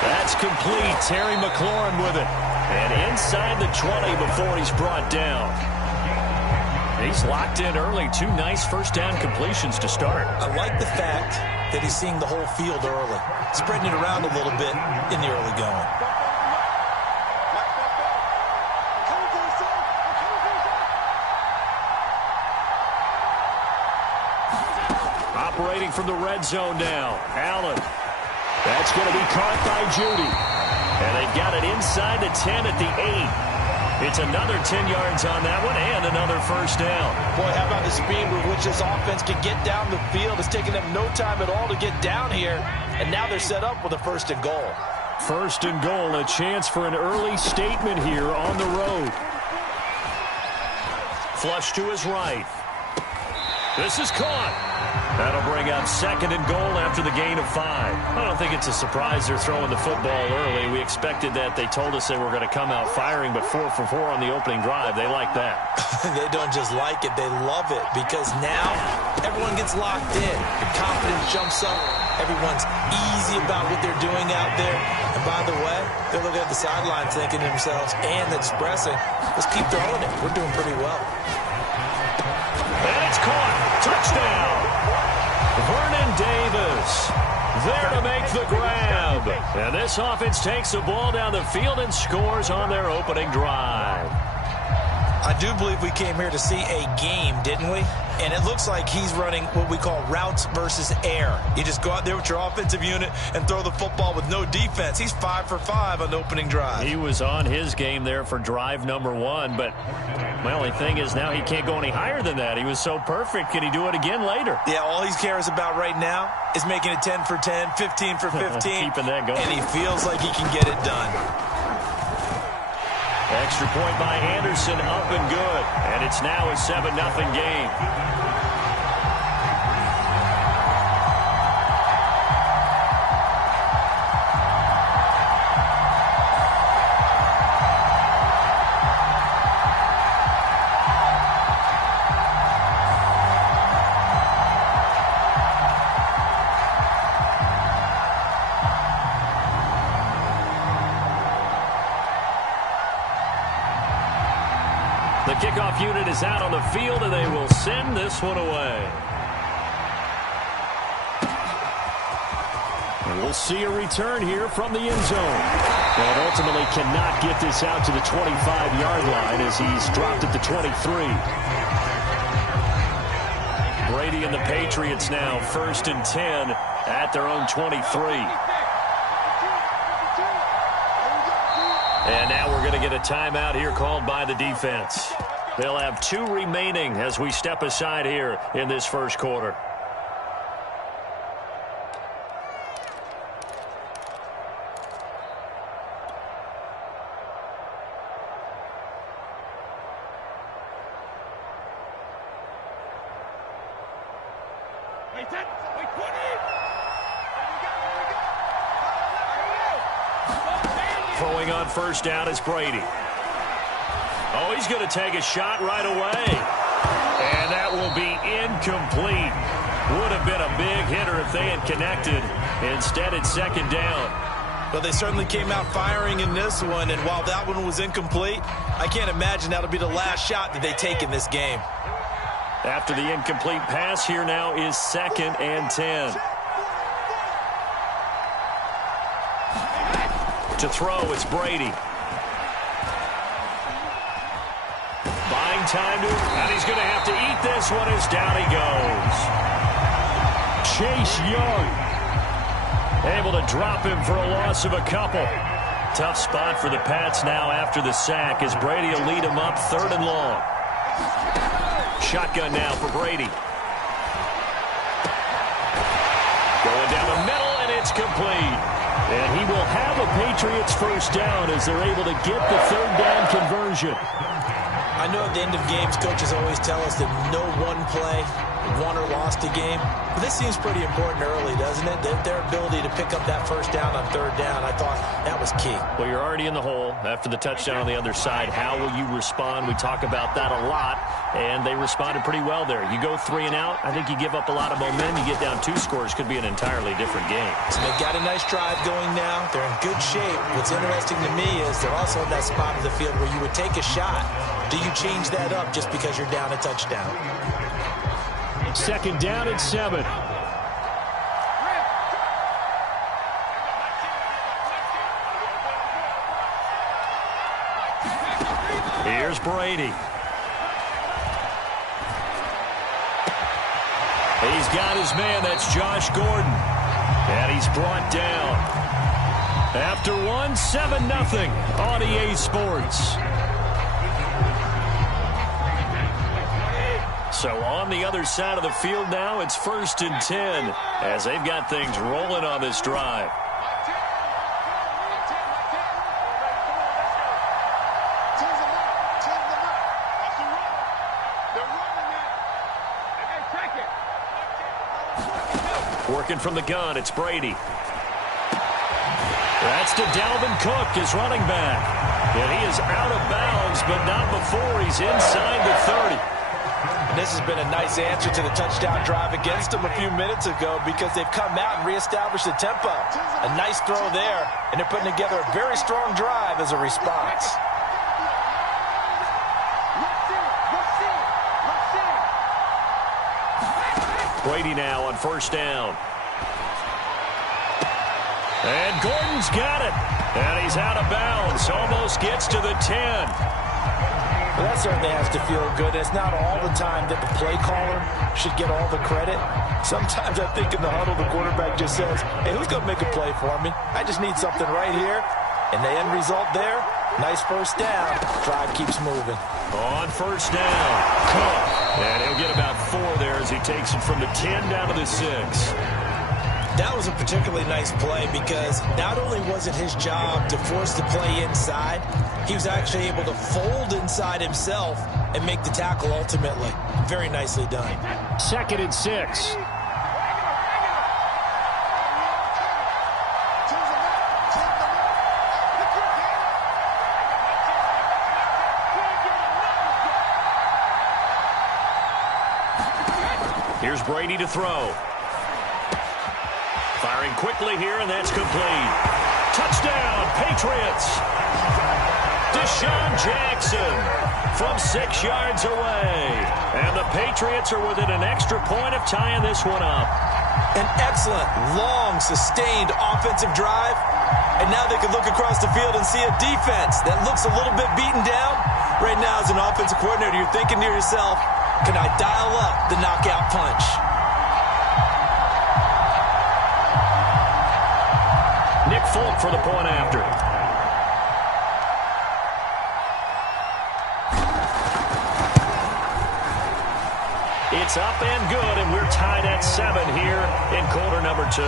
That's complete. Terry McLaurin with it. And inside the 20 before he's brought down. He's locked in early. 2 nice first down completions to start. I like the fact that he's seeing the whole field early. Spreading it around a little bit in the early going. Operating from the red zone now. Allen. That's going to be caught by Judy. And they've got it inside the 10 at the 8. It's another 10 yards on that one and another first down. Boy, how about the speed with which this offense can get down the field? It's taking them no time at all to get down here. And now they're set up with a 1st and goal. 1st and goal, a chance for an early statement here on the road. Flush to his right. This is caught. That'll bring up 2nd and goal after the gain of 5. I don't think it's a surprise they're throwing the football early. We expected that. They told us they were going to come out firing, but 4 for 4 on the opening drive. They like that. They don't just like it. They love it, because now everyone gets locked in. The confidence jumps up. Everyone's easy about what they're doing out there. And by the way, they're looking at the sidelines thinking to themselves and expressing, let's keep throwing it. We're doing pretty well. And it's caught. Touchdown. Vernon Davis there to make the grab. And this offense takes the ball down the field and scores on their opening drive. I do believe we came here to see a game, didn't we? And it looks like he's running what we call routes versus air. You just go out there with your offensive unit and throw the football with no defense. He's 5 for 5 on the opening drive. He was on his game there for drive number 1, but my only thing is now he can't go any higher than that. He was so perfect. Can he do it again later? Yeah, all he cares about right now is making it 10 for 10, 15 for 15. Keeping that going. And he feels like he can get it done. Extra point by Anderson, up and good. And it's now a 7-0 game. The kickoff unit is out on the field, and they will send this one away. We'll see a return here from the end zone. And ultimately cannot get this out to the 25-yard line as he's dropped at the 23. Brady and the Patriots now 1st and 10 at their own 23. And now we're going to get a timeout here called by the defense. They'll have 2 remaining as we step aside here in this first quarter. Throwing on first down is Brady. Oh, he's going to take a shot right away. And that will be incomplete. Would have been a big hitter if they had connected. Instead, it's 2nd down. Well, they certainly came out firing in this one, and while that one was incomplete, I can't imagine that'll be the last shot that they take in this game. After the incomplete pass, here now is 2nd and 10. To throw, it's Brady. Buying time to, and he's going to have to eat this one as down he goes. Chase Young able to drop him for a loss of a couple. Tough spot for the Pats now after the sack as Brady will lead him up 3rd and long. Shotgun now for Brady. Going down the middle, and it's complete. And he will have a Patriots first down as they're able to get the 3rd down conversion. I know at the end of games, coaches always tell us that no one play won or lost a game. But this seems pretty important early, doesn't it? Their ability to pick up that first down on 3rd down, I thought that was key. Well, you're already in the hole after the touchdown on the other side. How will you respond? We talk about that a lot, and they responded pretty well there. You go 3 and out, I think you give up a lot of momentum. You get down 2 scores, could be an entirely different game. So they've got a nice drive going now. They're in good shape. What's interesting to me is they're also in that spot of the field where you would take a shot. Do you change that up just because you're down a touchdown? 2nd down and 7. Here's Brady. He's got his man. That's Josh Gordon. And he's brought down. After 7-0 on EA Sports. So on the other side of the field now, it's 1st and 10 as they've got things rolling on this drive. Working from the gun, it's Brady. That's to Dalvin Cook, his running back. And he is out of bounds, but not before he's inside the 30. And this has been a nice answer to the touchdown drive against them a few minutes ago because they've come out and reestablished the tempo. A nice throw there, and they're putting together a very strong drive as a response. Brady now on 1st down. And Gordon's got it. And he's out of bounds. Almost gets to the 10. Well, that certainly has to feel good. It's not all the time that the play caller should get all the credit. Sometimes I think in the huddle, the quarterback just says, hey, who's going to make a play for me? I just need something right here. And the end result there, nice first down. Drive keeps moving. On 1st down, Cook. And he'll get about 4 there as he takes it from the 10 down to the 6. That was a particularly nice play because not only was it his job to force the play inside, he was actually able to fold inside himself and make the tackle ultimately. Very nicely done. 2nd and 6. Here's Brady to throw. Firing quickly here, and that's complete. Touchdown, Patriots. Deshaun Jackson from 6 yards away. And the Patriots are within an extra point of tying this one up. An excellent, long, sustained offensive drive. And now they can look across the field and see a defense that looks a little bit beaten down. Right now, as an offensive coordinator, you're thinking to yourself, can I dial up the knockout punch? Nick Folk for the point after. It's up and good, and we're tied at 7 here in quarter number 2.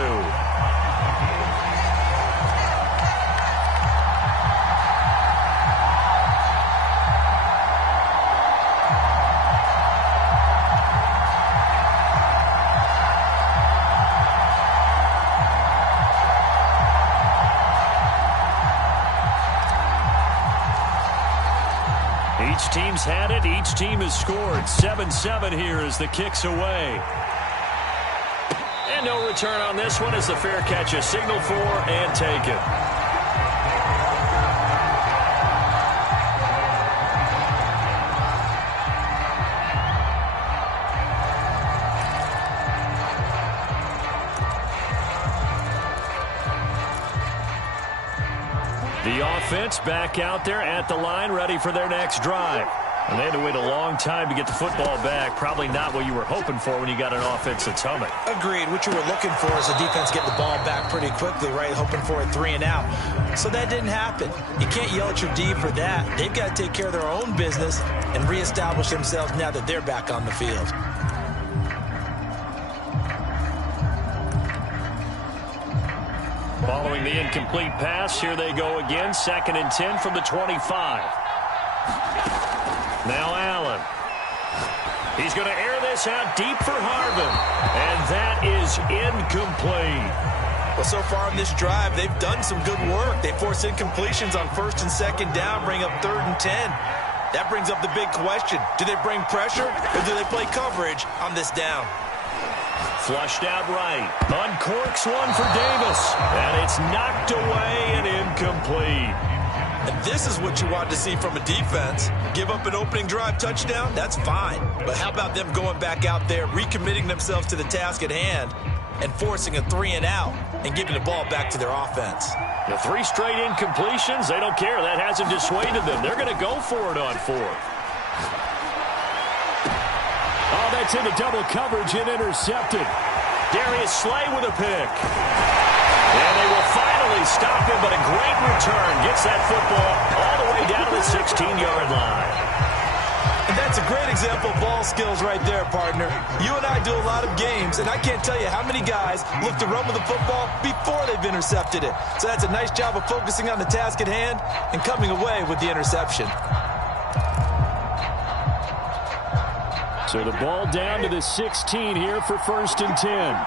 Each team's had it. Each team has scored. 7-7 here as the kick's away. And no return on this one as the fair catch is signaled for and taken. The offense back out there at the line, ready for their next drive. And they had to wait a long time to get the football back. Probably not what you were hoping for when you got an offense that's humming. Agreed. What you were looking for is the defense getting the ball back pretty quickly, right? Hoping for a 3 and out. So that didn't happen. You can't yell at your D for that. They've got to take care of their own business and reestablish themselves now that they're back on the field. Following the incomplete pass, here they go again. 2nd and 10 from the 25. Now Allen. He's going to air this out deep for Harvin. And that is incomplete. Well, so far in this drive, they've done some good work. They force incompletions on 1st and 2nd down, bring up 3rd and 10. That brings up the big question. Do they bring pressure or do they play coverage on this down? Flushed out right. Uncorks one for Davis. And it's knocked away and incomplete. And this is what you want to see from a defense. Give up an opening drive touchdown, that's fine. But how about them going back out there, recommitting themselves to the task at hand, and forcing a 3 and out and giving the ball back to their offense? The 3 straight incompletions, they don't care. That hasn't dissuaded them. They're going to go for it on 4th. Oh, that's into double coverage and intercepted. Darius Slay with a pick. And they will finally stop him, but a great return. Gets that football all the way down to the 16-yard line. And that's a great example of ball skills right there, partner. You and I do a lot of games, and I can't tell you how many guys look to run with the football before they've intercepted it. So that's a nice job of focusing on the task at hand and coming away with the interception. So the ball down to the 16 here for 1st and 10.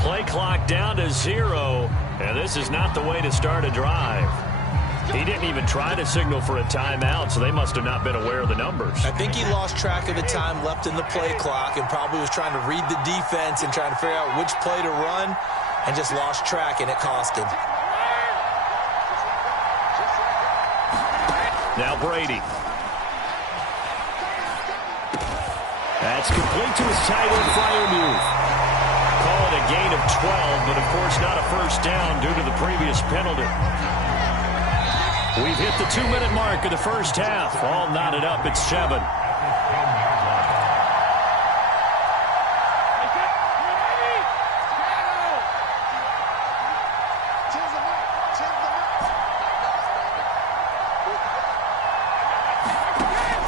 Play clock down to 0, and this is not the way to start a drive. He didn't even try to signal for a timeout, so they must have not been aware of the numbers. I think he lost track of the time left in the play clock and probably was trying to read the defense and trying to figure out which play to run and just lost track, and it cost him. Now Brady. That's complete to his tight end, Freiermuth. Call it a gain of 12, but of course not a first down due to the previous penalty. We've hit the 2-minute mark of the first half. All knotted up at 7.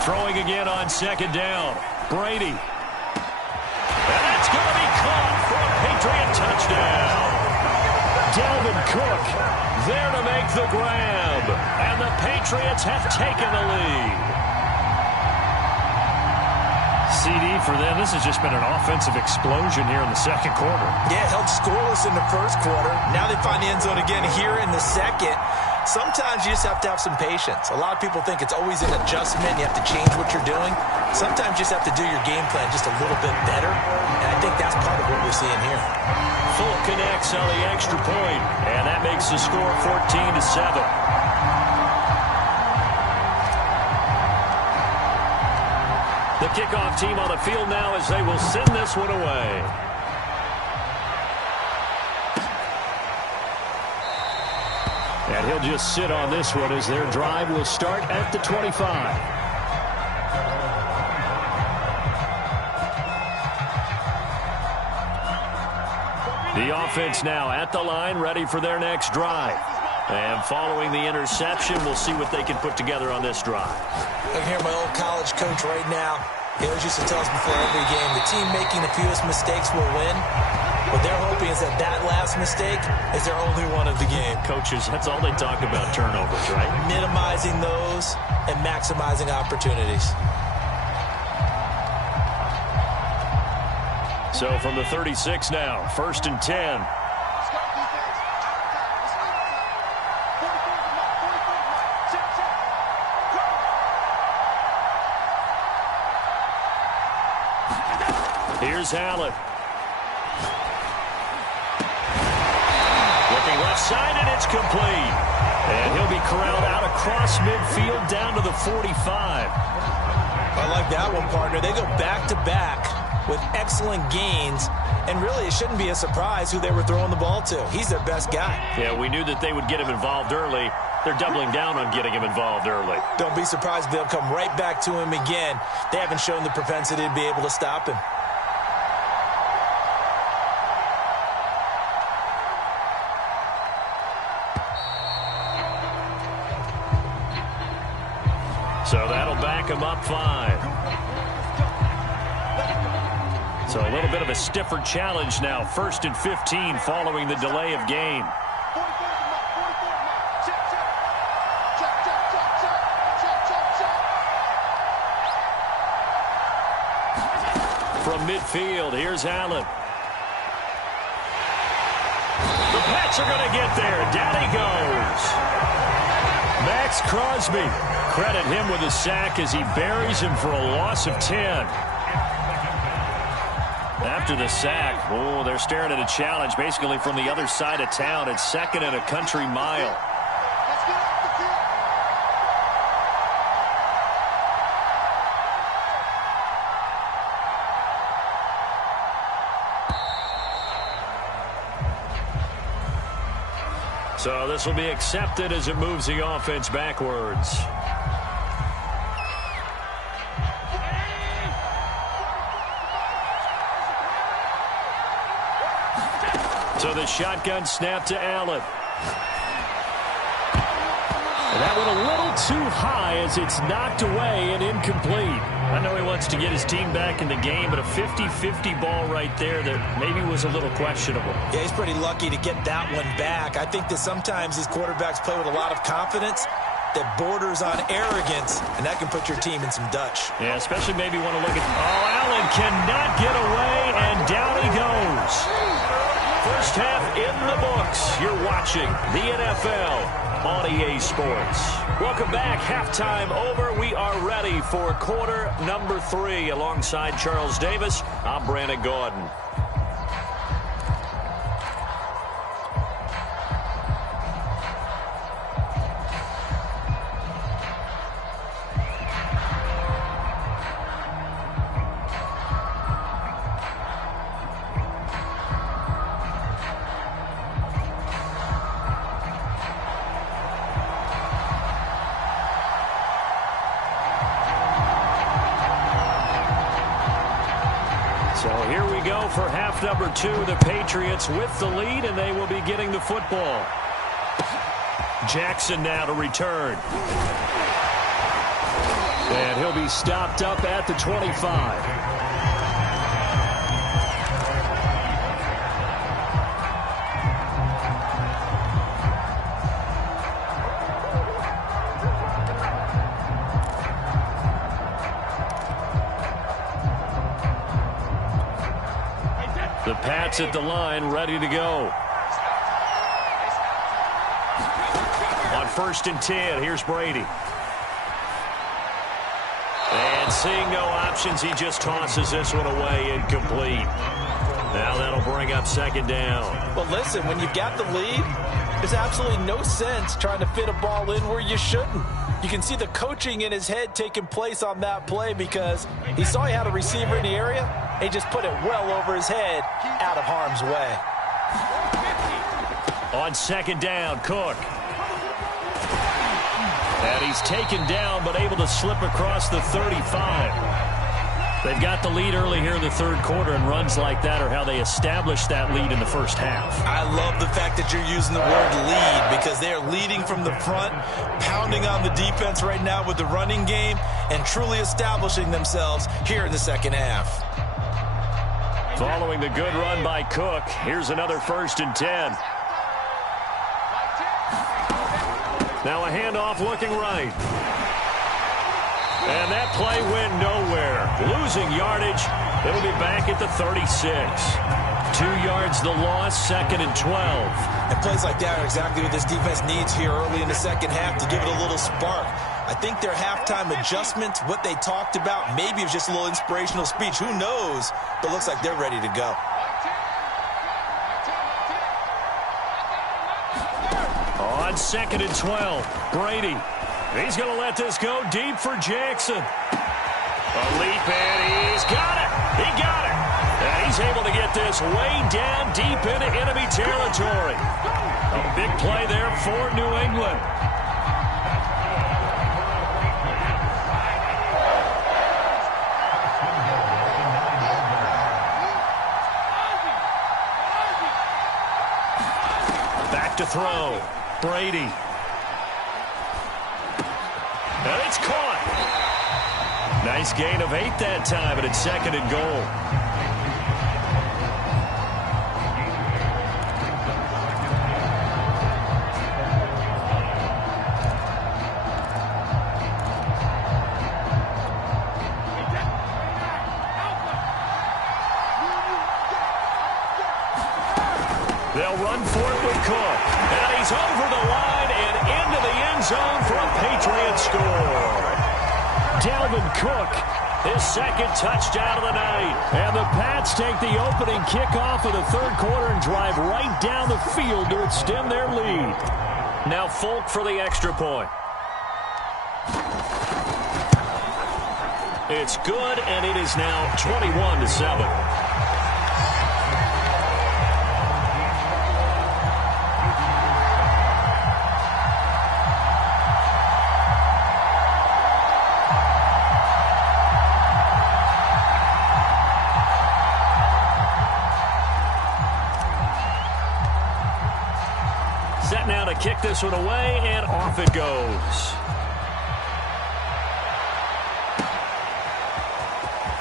Throwing again on 2nd down. Brady. And that's going to be caught for a Patriot touchdown. Dalvin Cook there to make the grab. And the Patriots have taken the lead. CD for them. This has just been an offensive explosion here in the 2nd quarter. Yeah, held scoreless in the 1st quarter. Now they find the end zone again here in the 2nd. Sometimes you just have to have some patience. A lot of people think it's always an adjustment. You have to change what you're doing. Sometimes you just have to do your game plan just a little bit better. And I think that's part of what we're seeing here. Full connects on the extra point, and that makes the score 14-7. The kickoff team on the field now as they will send this one away. And he'll just sit on this one as their drive will start at the 25. The offense now at the line, ready for their next drive. And following the interception, we'll see what they can put together on this drive. I can hear my old college coach right now. He always used to tell us before every game, the team making the fewest mistakes will win. What they're hoping is that that last mistake is their only one of the game. Coaches, that's all they talk about, turnovers, right? Minimizing those and maximizing opportunities. So from the 36 now, 1st and 10. Here's Allen. Looking left side, and it's complete. And he'll be corralled out across midfield down to the 45. I like that one, partner. They go back-to-back with excellent gains, and really it shouldn't be a surprise who they were throwing the ball to. He's their best guy. Yeah, we knew that they would get him involved early. They're doubling down on getting him involved early. Don't be surprised if they'll come right back to him again. They haven't shown the propensity to be able to stop him. So that'll back him up 5. So a little bit of a stiffer challenge now. 1st and 15 following the delay of game. From midfield, here's Allen. The Pats are going to get there. Down he goes. Max Crosby. Credit him with a sack as he buries him for a loss of 10. After the sack, oh, they're staring at a challenge basically from the other side of town. It's 2nd and a country mile. So this will be accepted as it moves the offense backwards. So the shotgun snap to Allen. And that went a little too high as it's knocked away and incomplete. I know he wants to get his team back in the game, but a 50-50 ball right there that maybe was a little questionable. Yeah, he's pretty lucky to get that one back. I think that sometimes these quarterbacks play with a lot of confidence that borders on arrogance, and that can put your team in some Dutch. Yeah, especially maybe want to look at... Oh, Allen cannot get away, and down he goes. First half in the books. You're watching the NFL on EA Sports. Welcome back. Halftime over. We are ready for quarter number 3. Alongside Charles Davis, I'm Brandon Gordon. So here we go for half number 2. The Patriots with the lead, and they will be getting the football. Jackson now to return. And he'll be stopped up at the 25. The Pats at the line, ready to go. On 1st and 10, here's Brady. And seeing no options, he just tosses this one away, incomplete. Now that'll bring up 2nd down. Well, listen, when you've got the lead, there's absolutely no sense trying to fit a ball in where you shouldn't. You can see the coaching in his head taking place on that play because he saw he had a receiver in the area, and he just put it well over his head out of harm's way. On second down, Cook. And he's taken down but able to slip across the 35. They've got the lead early here in the third quarter, and runs like that are how they established that lead in the first half. I love the fact that you're using the word lead because they are leading from the front, pounding on the defense right now with the running game, and truly establishing themselves here in the second half. Following the good run by Cook, here's another 1st and 10. Now a handoff looking right. And that play went nowhere. Losing yardage. It'll be back at the 36. 2 yards the loss, 2nd and 12. And plays like that are exactly what this defense needs here early in the second half to give it a little spark. I think their halftime adjustment, what they talked about, maybe it was just a little inspirational speech. Who knows? But it looks like they're ready to go. On 2nd and 12, Brady. He's going to let this go deep for Jackson. A leap, and he's got it. He got it. And he's able to get this way down deep into enemy territory. A big play there for New England. Back to throw. Brady. And it's caught. Nice gain of 8 that time, and it's 2nd and goal. They'll run for it with Cook. And he's over the line and into the end zone for a Patriot score. Dalvin Cook, his 2nd touchdown of the night. And the Pats take the opening kickoff of the third quarter and drive right down the field to extend their lead. Now Folk for the extra point. It's good, and it is now 21-7. Set now to kick this one away, and off it goes.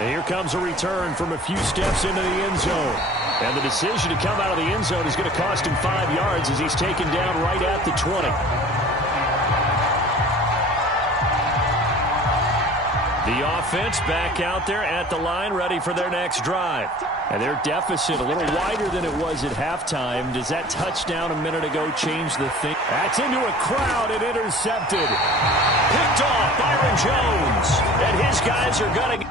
And here comes a return from a few steps into the end zone. And the decision to come out of the end zone is going to cost him 5 yards as he's taken down right at the 20. The offense back out there at the line, ready for their next drive. And their deficit a little wider than it was at halftime. Does that touchdown a minute ago change the thing? That's into a crowd and intercepted. Picked off Byron Jones. And his guys are going to...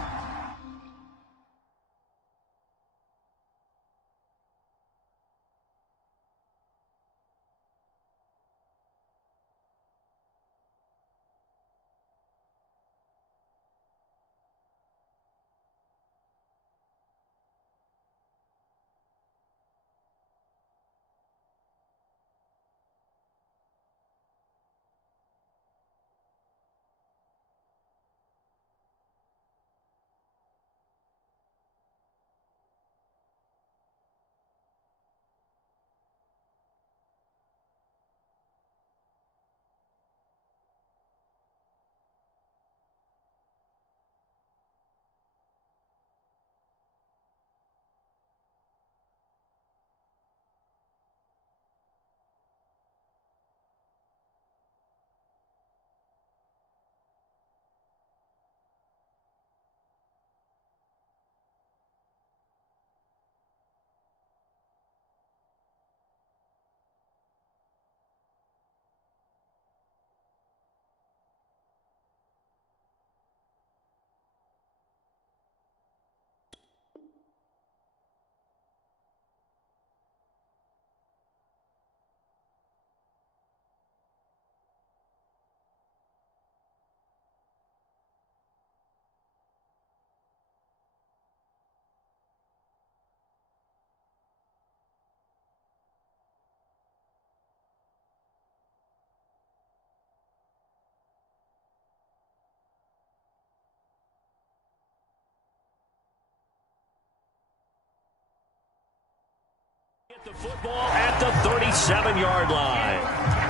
The football at the 37-yard line.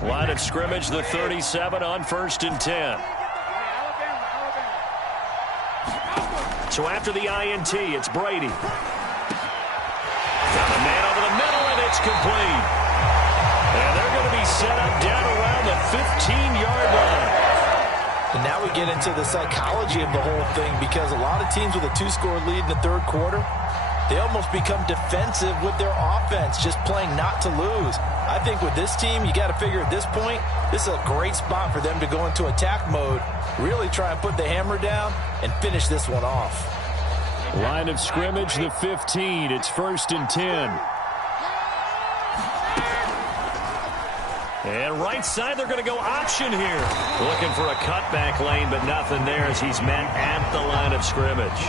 Line of scrimmage, the 37 on 1st and 10. So after the INT, it's Brady. Got a man over the middle, and it's complete. And they're going to be set up down around the 15-yard line. And now we get into the psychology of the whole thing, because a lot of teams with a 2-score lead in the third quarter, they almost become defensive with their offense, just playing not to lose. I think with this team, you got to figure at this point, this is a great spot for them to go into attack mode, really try and put the hammer down and finish this one off. Line of scrimmage, the 15. It's 1st and 10. And right side, they're going to go option here. Looking for a cutback lane, but nothing there as he's met at the line of scrimmage.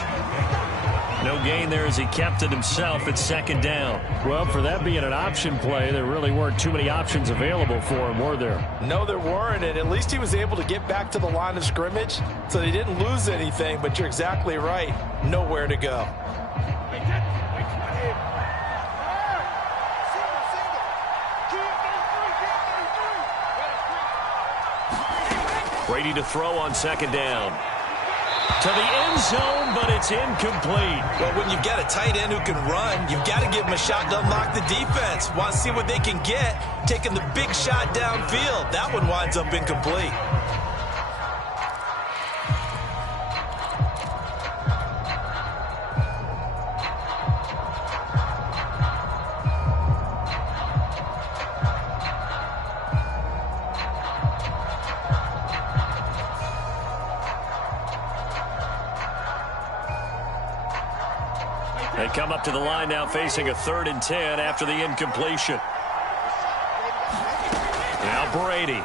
No gain there as he kept it himself at 2nd down. Well, for that being an option play, there really weren't too many options available for him, were there? No, there weren't, and at least he was able to get back to the line of scrimmage, so he didn't lose anything, but you're exactly right. Nowhere to go. Brady to throw on 2nd down. To the end zone, but it's incomplete. Well, when you've got a tight end who can run, you've got to give him a shot to unlock the defense. Want to see what they can get, taking the big shot downfield. That one winds up incomplete. They come up to the line now facing a 3rd and 10 after the incompletion. Now Brady.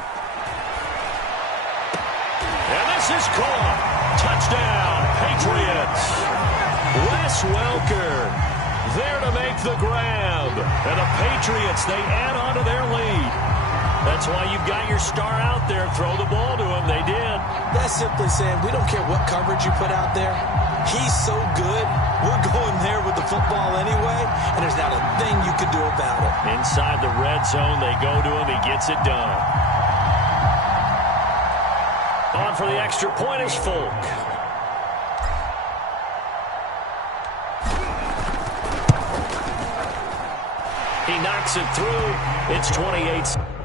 And this is caught. Touchdown, Patriots. Wes Welker there to make the grab. And the Patriots, they add on to their lead. That's why you've got your star out there. Throw the ball to him. They did. That's simply saying we don't care what coverage you put out there. He's so good, we're going there with the football anyway, and there's not a thing you can do about it. Inside the red zone, they go to him. He gets it done. On for the extra point is Folk. He knocks it through. It's 28.